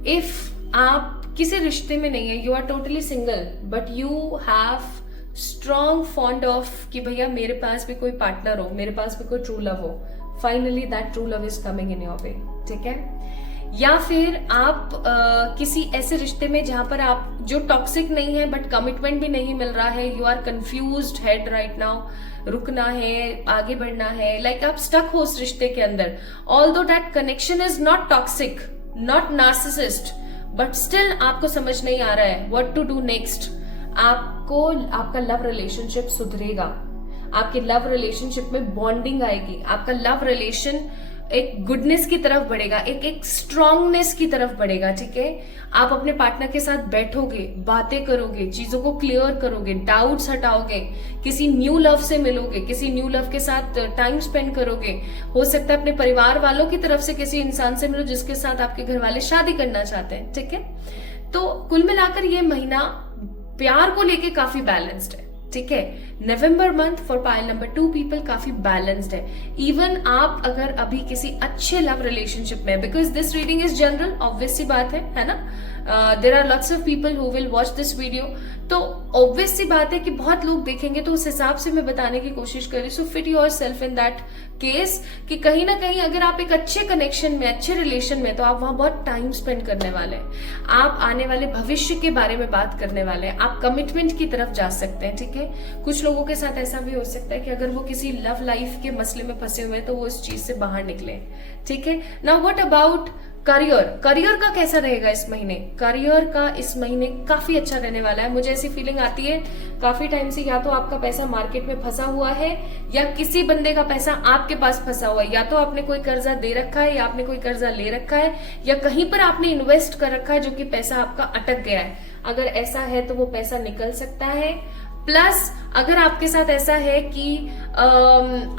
इफ आप किसी रिश्ते में नहीं है, you are totally single, but you have strong fond of कि भैया मेरे पास भी कोई पार्टनर हो, मेरे पास भी कोई ट्रू लव हो, finally that true love is coming in your way, ठीक है। या फिर आप किसी ऐसे रिश्ते में जहां पर आप जो टॉक्सिक नहीं है बट कमिटमेंट भी नहीं मिल रहा है, you are confused head right now, रुकना है, आगे बढ़ना है, लाइक आप स्टक हो उस रिश्ते के अंदर। Although that connection is not toxic, not narcissist, but still आपको समझ नहीं आ रहा है व्हाट टू डू नेक्स्ट। आपको आपका लव रिलेशनशिप सुधरेगा, आपके लव रिलेशनशिप में बॉन्डिंग आएगी, आपका लव रिलेशन एक गुडनेस की तरफ बढ़ेगा, एक स्ट्रांगनेस की तरफ बढ़ेगा, ठीक है। आप अपने पार्टनर के साथ बैठोगे, बातें करोगे, चीजों को क्लियर करोगे, डाउट्स हटाओगे, किसी न्यू लव से मिलोगे, किसी न्यू लव के साथ टाइम स्पेंड करोगे। हो सकता है अपने परिवार वालों की तरफ से किसी इंसान से मिलो जिसके साथ आपके घर वाले शादी करना चाहते हैं, ठीक है। तो कुल मिलाकर ये महीना प्यार को लेके काफी बैलेंस्ड है, ठीक है। November month for pile number 2 people काफी बैलेंस्ड है। इवन आप अगर अभी किसी अच्छे लव रिलेशनशिप में, because this reading is general, obvious सी बात है ना। There are lots of people who will watch this video, तो ऑब्वियस सी बात है कि बहुत लोग देखेंगे, तो उस हिसाब से मैं बताने की कोशिश कर रही। So fit your self in that case कि कहीं ना कहीं अगर आप एक अच्छे कनेक्शन में, अच्छे रिलेशन में, तो आप वहां बहुत टाइम स्पेंड करने वाले हैं, आप आने वाले भविष्य के बारे में बात करने वाले हैं, आप कमिटमेंट की तरफ जा सकते हैं, ठीक है। कुछ लोगों के साथ ऐसा भी हो सकता है कि अगर वो किसी लव लाइफ के मसले में फंसे हुए हैं तो वो इस चीज से बाहर निकले, ठीक है। Now what about career? Career का कैसा रहेगा इस महीने? करियर का इस महीने काफी अच्छा रहने वाला है। मुझे ऐसी फीलिंग आती है काफी टाइम से, या तो आपका पैसा मार्केट में फंसा हुआ है, या किसी बंदे का पैसा आपके पास फंसा हुआ है, या तो आपने कोई कर्जा दे रखा है, या आपने कोई कर्जा ले रखा है, या कहीं पर आपने इन्वेस्ट कर रखा है जो कि पैसा आपका अटक गया है। अगर ऐसा है तो वो पैसा निकल सकता है। प्लस अगर आपके साथ ऐसा है कि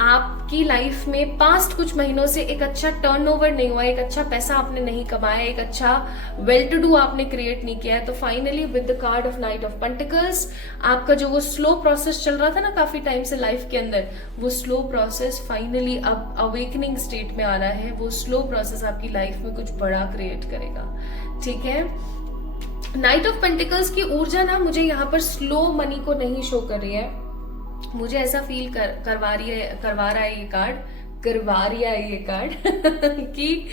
आपकी लाइफ में पास्ट कुछ महीनों से एक अच्छा टर्नओवर नहीं हुआ, एक अच्छा पैसा आपने नहीं कमाया, एक अच्छा वेल टू डू आपने क्रिएट नहीं किया है, तो finally with the card of night of pentacles आपका जो वो स्लो प्रोसेस चल रहा था ना काफी टाइम से लाइफ के अंदर, वो स्लो प्रोसेस फाइनली अब अवेकनिंग स्टेट में आ रहा है। वो स्लो प्रोसेस आपकी लाइफ में कुछ बड़ा क्रिएट करेगा, ठीक है। नाइट ऑफ पेंटिकल्स की ऊर्जा ना मुझे यहाँ पर स्लो मनी को नहीं शो कर रही है, मुझे ऐसा फील करवा रहा है ये कार्ड कि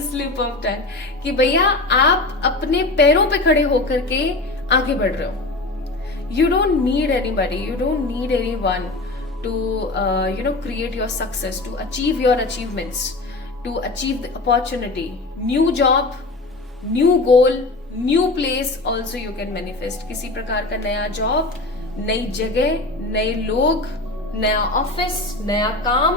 स्लिप ऑफ टंग कि भैया आप अपने पैरों पे खड़े होकर के आगे बढ़ रहे हो। You don't need anybody, you don't need anyone to create your success, to achieve your achievements, to achieve the opportunity, new job, new goal, new place also you can manifest। किसी प्रकार का नया जॉब, नई जगह, नए लोग, नया office, नया काम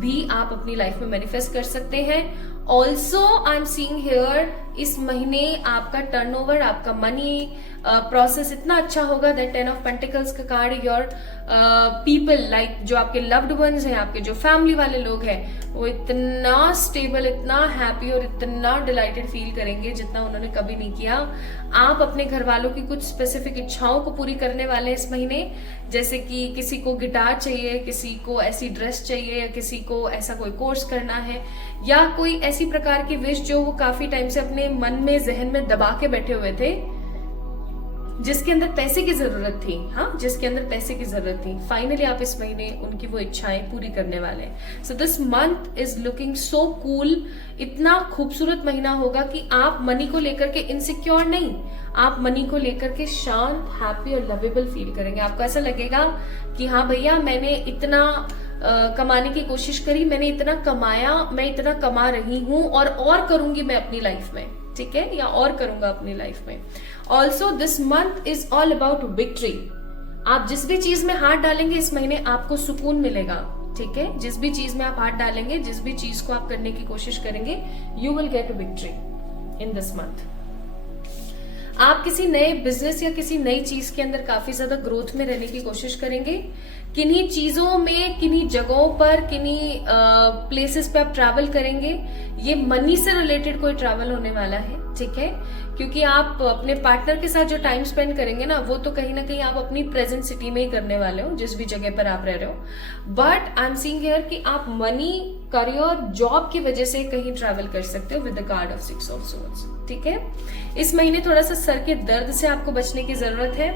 भी आप अपनी लाइफ में मैनिफेस्ट कर सकते हैं। Also I am seeing here इस महीने आपका टर्नओवर, आपका मनी प्रोसेस इतना अच्छा होगा दैट 10 ऑफ पेंटिकल्स का कार्ड, योर पीपल लाइक जो आपके लव्ड वंस हैं, आपके जो फैमिली वाले लोग हैं, वो इतना स्टेबल, इतना हैप्पी और इतना डिलाइटेड फील करेंगे जितना उन्होंने कभी नहीं किया। आप अपने घर वालों की कुछ स्पेसिफिक इच्छाओं को पूरी करने वाले हैं इस महीने, जैसे कि किसी को गिटार चाहिए, किसी को ऐसी ड्रेस चाहिए, या किसी को ऐसा कोई कोर्स करना है, या कोई ऐसी प्रकार की विश जो वो काफी टाइम से अपने मन में, जहन में दबा के बैठे हुए थे, जिसके अंदर पैसे की जरूरत थी, हाँ, जिसके अंदर पैसे की जरूरत थी। फाइनली आप इस महीने उनकी वो इच्छाएं पूरी करने वाले हैं। So this month is looking so cool. इतना खूबसूरत महीना होगा कि आप मनी को लेकर के इनसिक्योर नहीं, आप मनी को लेकर के शांत, हैप्पी और लवेबल फील करेंगे। आपको ऐसा लगेगा कि हाँ भैया मैंने इतना कमाने की कोशिश करी, मैंने इतना कमाया, मैं इतना कमा रही हूं और करूंगी मैं अपनी लाइफ में, ठीक है, या और करूंगा अपनी लाइफ में। Also this month is all about victory. आप जिस भी चीज में हाथ डालेंगे इस महीने आपको सुकून मिलेगा, ठीक है, जिस भी चीज में आप हाथ डालेंगे, जिस भी चीज को आप करने की कोशिश करेंगे, you will get victory in this month. आप किसी नए बिजनेस या किसी नई चीज के अंदर काफी ज्यादा ग्रोथ में रहने की कोशिश करेंगे। किन्हीं चीजों में, किन्हीं जगहों पर, किन्हीं प्लेसेस पे आप ट्रैवल करेंगे। ये मनी से रिलेटेड कोई ट्रैवल होने वाला है, ठीक है, क्योंकि आप अपने पार्टनर के साथ जो टाइम स्पेंड करेंगे ना, वो तो कहीं ना कहीं आप अपनी प्रेजेंट सिटी में ही करने वाले हो, जिस भी जगह पर आप रह रहे हो। But I am seeing here कि आप मनी, करियर, जॉब की वजह से कहीं ट्रैवल कर सकते हो with the card of 6 of swords, ठीक है। इस महीने थोड़ा सा सर के दर्द से आपको बचने की जरूरत है,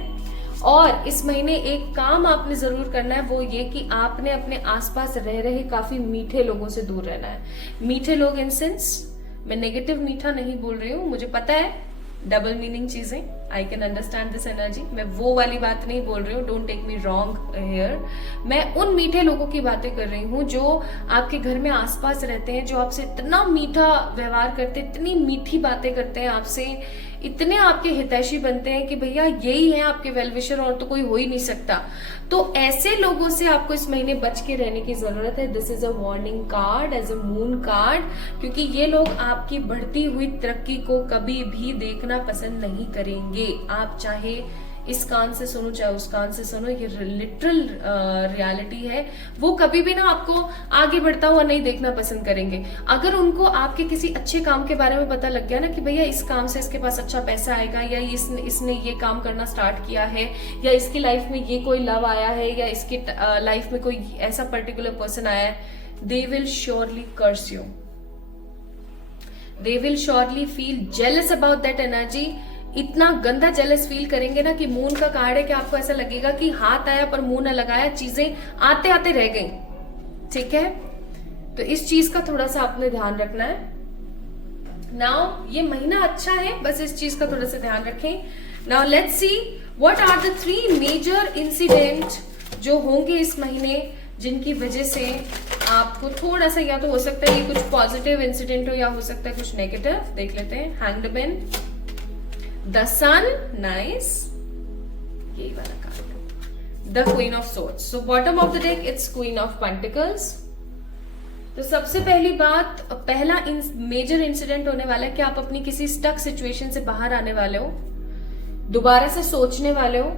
और इस महीने एक काम आपने जरूर करना है, वो ये कि आपने अपने आसपास रह रहे काफी मीठे लोगों से दूर रहना है। मीठे लोग इन सेंस, मैं नेगेटिव मीठा नहीं बोल रही हूँ, मुझे पता है डबल मीनिंग चीजें, I can understand this energy, मैं वो वाली बात नहीं बोल रही हूँ, don't take me wrong here. मैं उन मीठे लोगों की बातें कर रही हूँ जो आपके घर में आसपास रहते हैं, जो आपसे इतना मीठा व्यवहार करते हैं, इतनी मीठी बातें करते हैं आपसे, इतने आपके हितैषी बनते हैं कि भैया यही है आपके वेल विशर और तो कोई हो ही नहीं सकता। तो ऐसे लोगों से आपको इस महीने बच के रहने की जरूरत है। This is a warning card, as a moon card, क्योंकि ये लोग आपकी बढ़ती हुई तरक्की को कभी भी देखना पसंद नहीं करेंगे। आप चाहे इस कान से सुनो चाहे उस कान से सुनो, ये लिटरल रियलिटी है। वो कभी भी ना आपको आगे बढ़ता हुआ नहीं देखना पसंद करेंगे। अगर उनको आपके किसी अच्छे काम के बारे में पता लग गया ना कि भैया इस काम से इसके पास अच्छा पैसा आएगा, या इसने ये काम करना स्टार्ट किया है, या इसकी लाइफ में ये कोई लव आया है, या इसकी लाइफ में कोई ऐसा पर्टिकुलर पर्सन आया है, they will surely curse you, they will surely feel jealous about that energy. इतना गंदा जेलस फील करेंगे ना कि मून का कार्ड है कि आपको ऐसा लगेगा कि हाथ आया पर मुंह न लगाया, चीजें आते आते रह गई, ठीक है। तो इस चीज का थोड़ा सा आपने ध्यान रखना है। नाउ ये महीना अच्छा है, बस इस चीज का थोड़ा सा ध्यान रखें। Now let's see what are the 3 major incident जो होंगे इस महीने, जिनकी वजह से आपको थोड़ा सा, या तो हो सकता है ये कुछ पॉजिटिव इंसिडेंट हो, या हो सकता है कुछ नेगेटिव। देख लेते हैं। Hanged man, the sun, nice, यही वाला card, the queen of swords. So bottom of the deck it's queen of pentacles. तो सबसे पहली बात, पहला मेजर इंसिडेंट होने वाला है कि आप अपनी किसी स्टक सिचुएशन से बाहर आने वाले हो, दोबारा से सोचने वाले हो,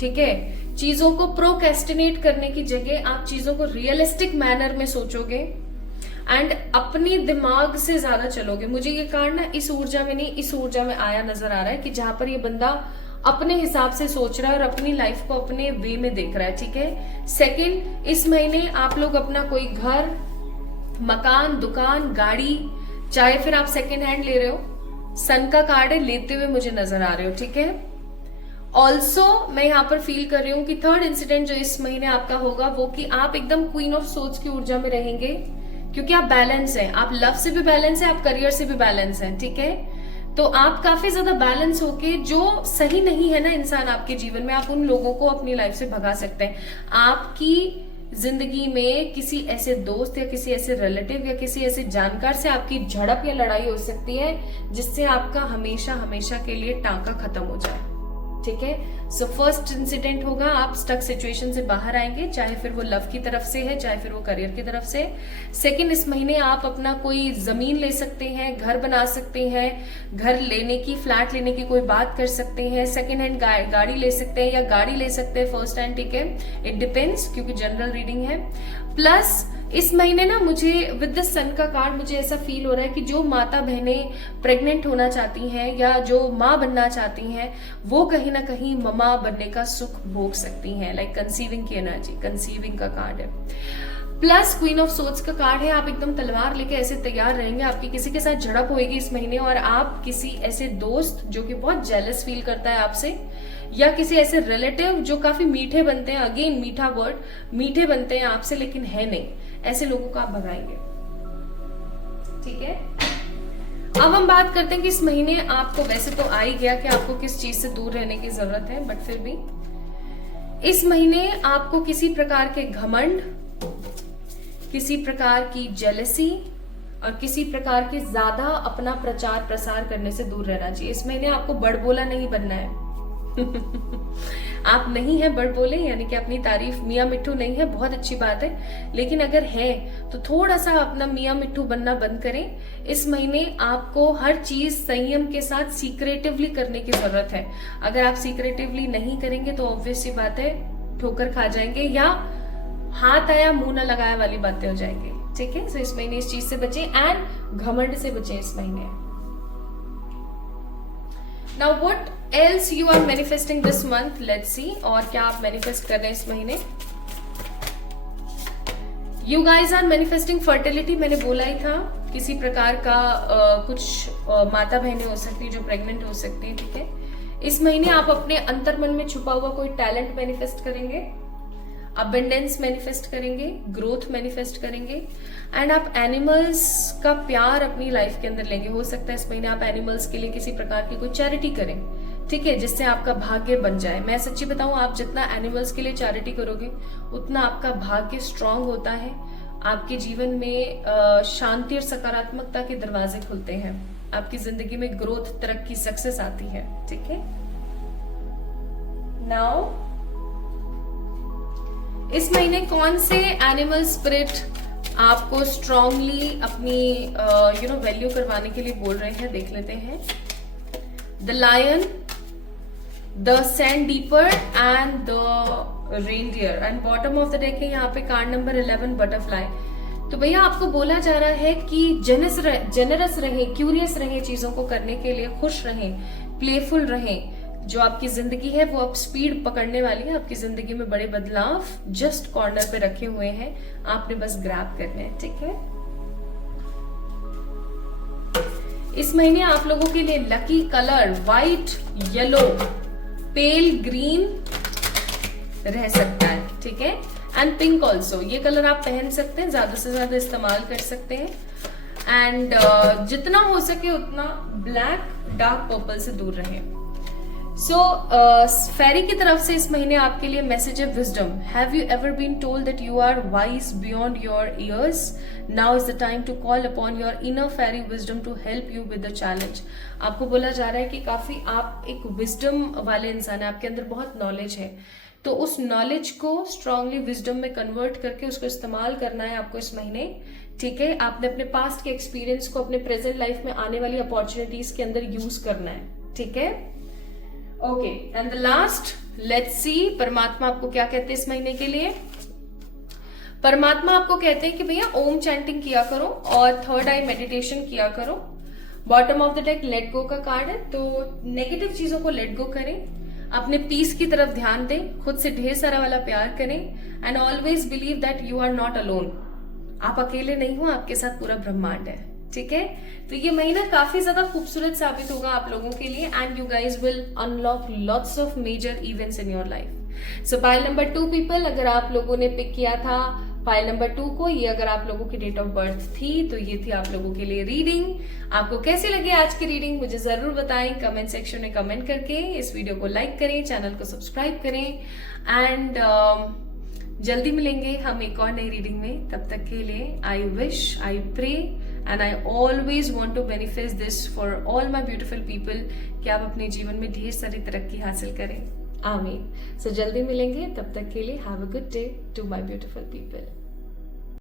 ठीक है। चीजों को प्रोक्रेस्टिनेट करने की जगह आप चीजों को रियलिस्टिक मैनर में सोचोगे एंड अपनी दिमाग से ज्यादा चलोगे। मुझे ये कार्ड ना इस ऊर्जा में नहीं, इस ऊर्जा में आया नजर आ रहा है कि जहां पर ये बंदा अपने हिसाब से सोच रहा है और अपनी लाइफ को अपने वे में देख रहा है, ठीक है। सेकंड, इस महीने आप लोग अपना कोई घर, मकान, दुकान, गाड़ी, चाहे फिर आप सेकंड हैंड ले रहे हो, सन का कार्ड है, लेते हुए मुझे नजर आ रहे हो, ठीक है। ऑल्सो मैं यहाँ पर फील कर रही हूँ कि थर्ड इंसिडेंट जो इस महीने आपका होगा वो कि आप एकदम क्वीन ऑफ सोर्ड्स की ऊर्जा में रहेंगे, क्योंकि आप बैलेंस हैं, आप लव से भी बैलेंस है, आप करियर से भी बैलेंस हैं, ठीक है। तो आप काफी ज्यादा बैलेंस होके, जो सही नहीं है ना इंसान आपके जीवन में, आप उन लोगों को अपनी लाइफ से भगा सकते हैं। आपकी जिंदगी में किसी ऐसे दोस्त या किसी ऐसे रिलेटिव या किसी ऐसे जानकार से आपकी झड़प या लड़ाई हो सकती है जिससे आपका हमेशा हमेशा के लिए टांका खत्म हो जाए, ठीक है। सो फर्स्ट इंसिडेंट होगा, आप स्टक सिचुएशन से बाहर आएंगे, चाहे फिर वो लव की तरफ से है, चाहे फिर वो करियर की तरफ से। सेकंड, इस महीने आप अपना कोई जमीन ले सकते हैं, घर बना सकते हैं, घर लेने की, फ्लैट लेने की कोई बात कर सकते हैं, सेकंड हैंड गाड़ी ले सकते हैं, या गाड़ी ले सकते हैं फर्स्ट हैंड, ठीक है। इट डिपेंड्स, क्योंकि जनरल रीडिंग है। प्लस इस महीने ना मुझे विद द सन का कार्ड मुझे ऐसा फील हो रहा है कि जो माता बहनें प्रेग्नेंट होना चाहती हैं या जो माँ बनना चाहती हैं, वो कहीं ना कहीं ममा बनने का सुख भोग सकती हैं। लाइक कंसीविंग की एनर्जी, कंसीविंग का कार्ड है। प्लस क्वीन ऑफ सोर्ड्स का कार्ड है, आप एकदम तलवार लेके ऐसे तैयार रहेंगे। आपकी किसी के साथ झड़प होगी इस महीने, और आप किसी ऐसे दोस्त जो कि बहुत जेलस फील करता है आपसे, या किसी ऐसे रिलेटिव जो काफी मीठे बनते हैं, अगेन मीठा वर्ड, मीठे बनते हैं आपसे लेकिन है नहीं, ऐसे लोगों को आप भगाएंगे, ठीक है। अब हम बात करते हैं कि इस महीने आपको, वैसे तो आ ही गया कि आपको किस चीज से दूर रहने की जरूरत है, बट फिर भी इस महीने आपको किसी प्रकार के घमंड, किसी प्रकार की जेलसी और किसी प्रकार के ज्यादा अपना प्रचार प्रसार करने से दूर रहना चाहिए। इस महीने आपको बड़बोला नहीं बनना है। आप नहीं है बट बोले, यानी कि अपनी तारीफ मियाँ मिट्ठू नहीं है, बहुत अच्छी बात है, लेकिन अगर है तो थोड़ा सा अपना मियाँ मिट्ठू बनना बंद करें। इस महीने आपको हर चीज संयम के साथ सीक्रेटिवली करने की जरूरत है। अगर आप सीक्रेटिवली नहीं करेंगे तो ऑब्वियस सी बात है ठोकर खा जाएंगे, या हाथ आया मुंह न लगाया वाली बातें हो जाएंगी। ठीक है, सो इस महीने इस चीज से बचें एंड घमंड से बचें इस महीने। Now what else you are manifesting this month? Let's see, और क्या आप मैनिफेस्ट कर रहे हैं इस महीने? You guys are manifesting fertility। मैंने बोला ही था, किसी प्रकार का कुछ माता बहनें हो सकती है जो प्रेग्नेंट हो सकती है। ठीक है, इस महीने आप अपने अंतर्मन में छुपा हुआ कोई टैलेंट मैनिफेस्ट करेंगे, अबेंडेंस मैनिफेस्ट करेंगे, ग्रोथ मैनिफेस्ट करेंगे, एंड आप एनिमल्स का प्यार अपनी लाइफ के अंदर लेंगे। हो सकता है इस महीने आप एनिमल्स के लिए किसी प्रकार की कोई चैरिटी करें, ठीक है, जिससे आपका भाग्य बन जाए। मैं सच्ची बताऊं, आप जितना एनिमल्स के लिए चैरिटी करोगे उतना आपका भाग्य स्ट्रांग होता है, आपके जीवन में शांति और सकारात्मकता के दरवाजे खुलते हैं, आपकी जिंदगी में ग्रोथ, तरक्की, सक्सेस आती है। ठीक है, नाउ इस महीने कौन से एनिमल स्पिरिट आपको स्ट्रांगली अपनी वैल्यू करवाने के लिए बोल रहे हैं, देख लेते हैं। The lion, the sandpiper and the reindeer, and bottom of the deck है यहाँ पे कार्ड नंबर 11 बटरफ्लाई। तो भैया आपको बोला जा रहा है कि जेनरस रहें, क्यूरियस रहें, चीजों को करने के लिए खुश रहें, प्लेफुल रहें। जो आपकी जिंदगी है वो अब स्पीड पकड़ने वाली है, आपकी जिंदगी में बड़े बदलाव जस्ट कॉर्नर पे रखे हुए हैं, आपने बस ग्रैब करने हैं। ठीक है, इस महीने आप लोगों के लिए लकी कलर व्हाइट, येलो, पेल ग्रीन रह सकता है। ठीक है, एंड पिंक ऑल्सो, ये कलर आप पहन सकते हैं, ज्यादा से ज्यादा इस्तेमाल कर सकते हैं। एंड जितना हो सके उतना ब्लैक, डार्क पर्पल से दूर रहें। सो फेरी की तरफ से इस महीने आपके लिए मैसेज है wisdom. Have you ever been told that you are wise beyond your years? Now is the time to call upon your inner fairy wisdom to help you with the challenge. आपको बोला जा रहा है कि काफी आप एक विजडम वाले इंसान है, आपके अंदर बहुत नॉलेज है, तो उस नॉलेज को स्ट्रांगली विजडम में कन्वर्ट करके उसको इस्तेमाल करना है आपको इस महीने। ठीक है, आपने अपने पास्ट के एक्सपीरियंस को अपने प्रेजेंट लाइफ में आने वाली अपॉर्चुनिटीज के अंदर यूज करना है। ठीक है, okay, and the last, let's see परमात्मा आपको क्या कहते हैं इस महीने के लिए। परमात्मा आपको कहते हैं कि भैया ओम चैंटिंग किया करो और थर्ड आई मेडिटेशन किया करो। Bottom of the deck let go का कार्ड है, तो नेगेटिव चीजों को लेट गो करें, अपने पीस की तरफ ध्यान दें, खुद से ढेर सारा वाला प्यार करें, and always believe that you are not alone. आप अकेले नहीं हो, आपके साथ पूरा ब्रह्मांड है। ठीक है, तो ये महीना काफी ज्यादा खूबसूरत साबित होगा आप लोगों के लिए, and you guys will unlock lots of major events in your life. So pile number 2 people, अगर आप लोगों ने पिक किया था पाइल नंबर 2 को, ये अगर आप लोगों की डेट ऑफ बर्थ थी तो ये थी आप लोगों के लिए रीडिंग। आपको कैसी लगी आज की रीडिंग मुझे जरूर बताएं कमेंट सेक्शन में कमेंट करके। इस वीडियो को लाइक करें, चैनल को सब्सक्राइब करें, एंड जल्दी मिलेंगे हम एक और नई रीडिंग में। तब तक के लिए I wish, I pray and I always want to benefit this for all my beautiful people, कि आप अपने जीवन में ढेर सारी तरक्की हासिल करें। आमीन। सो जल्दी मिलेंगे, तब तक के लिए have a good day to my beautiful people.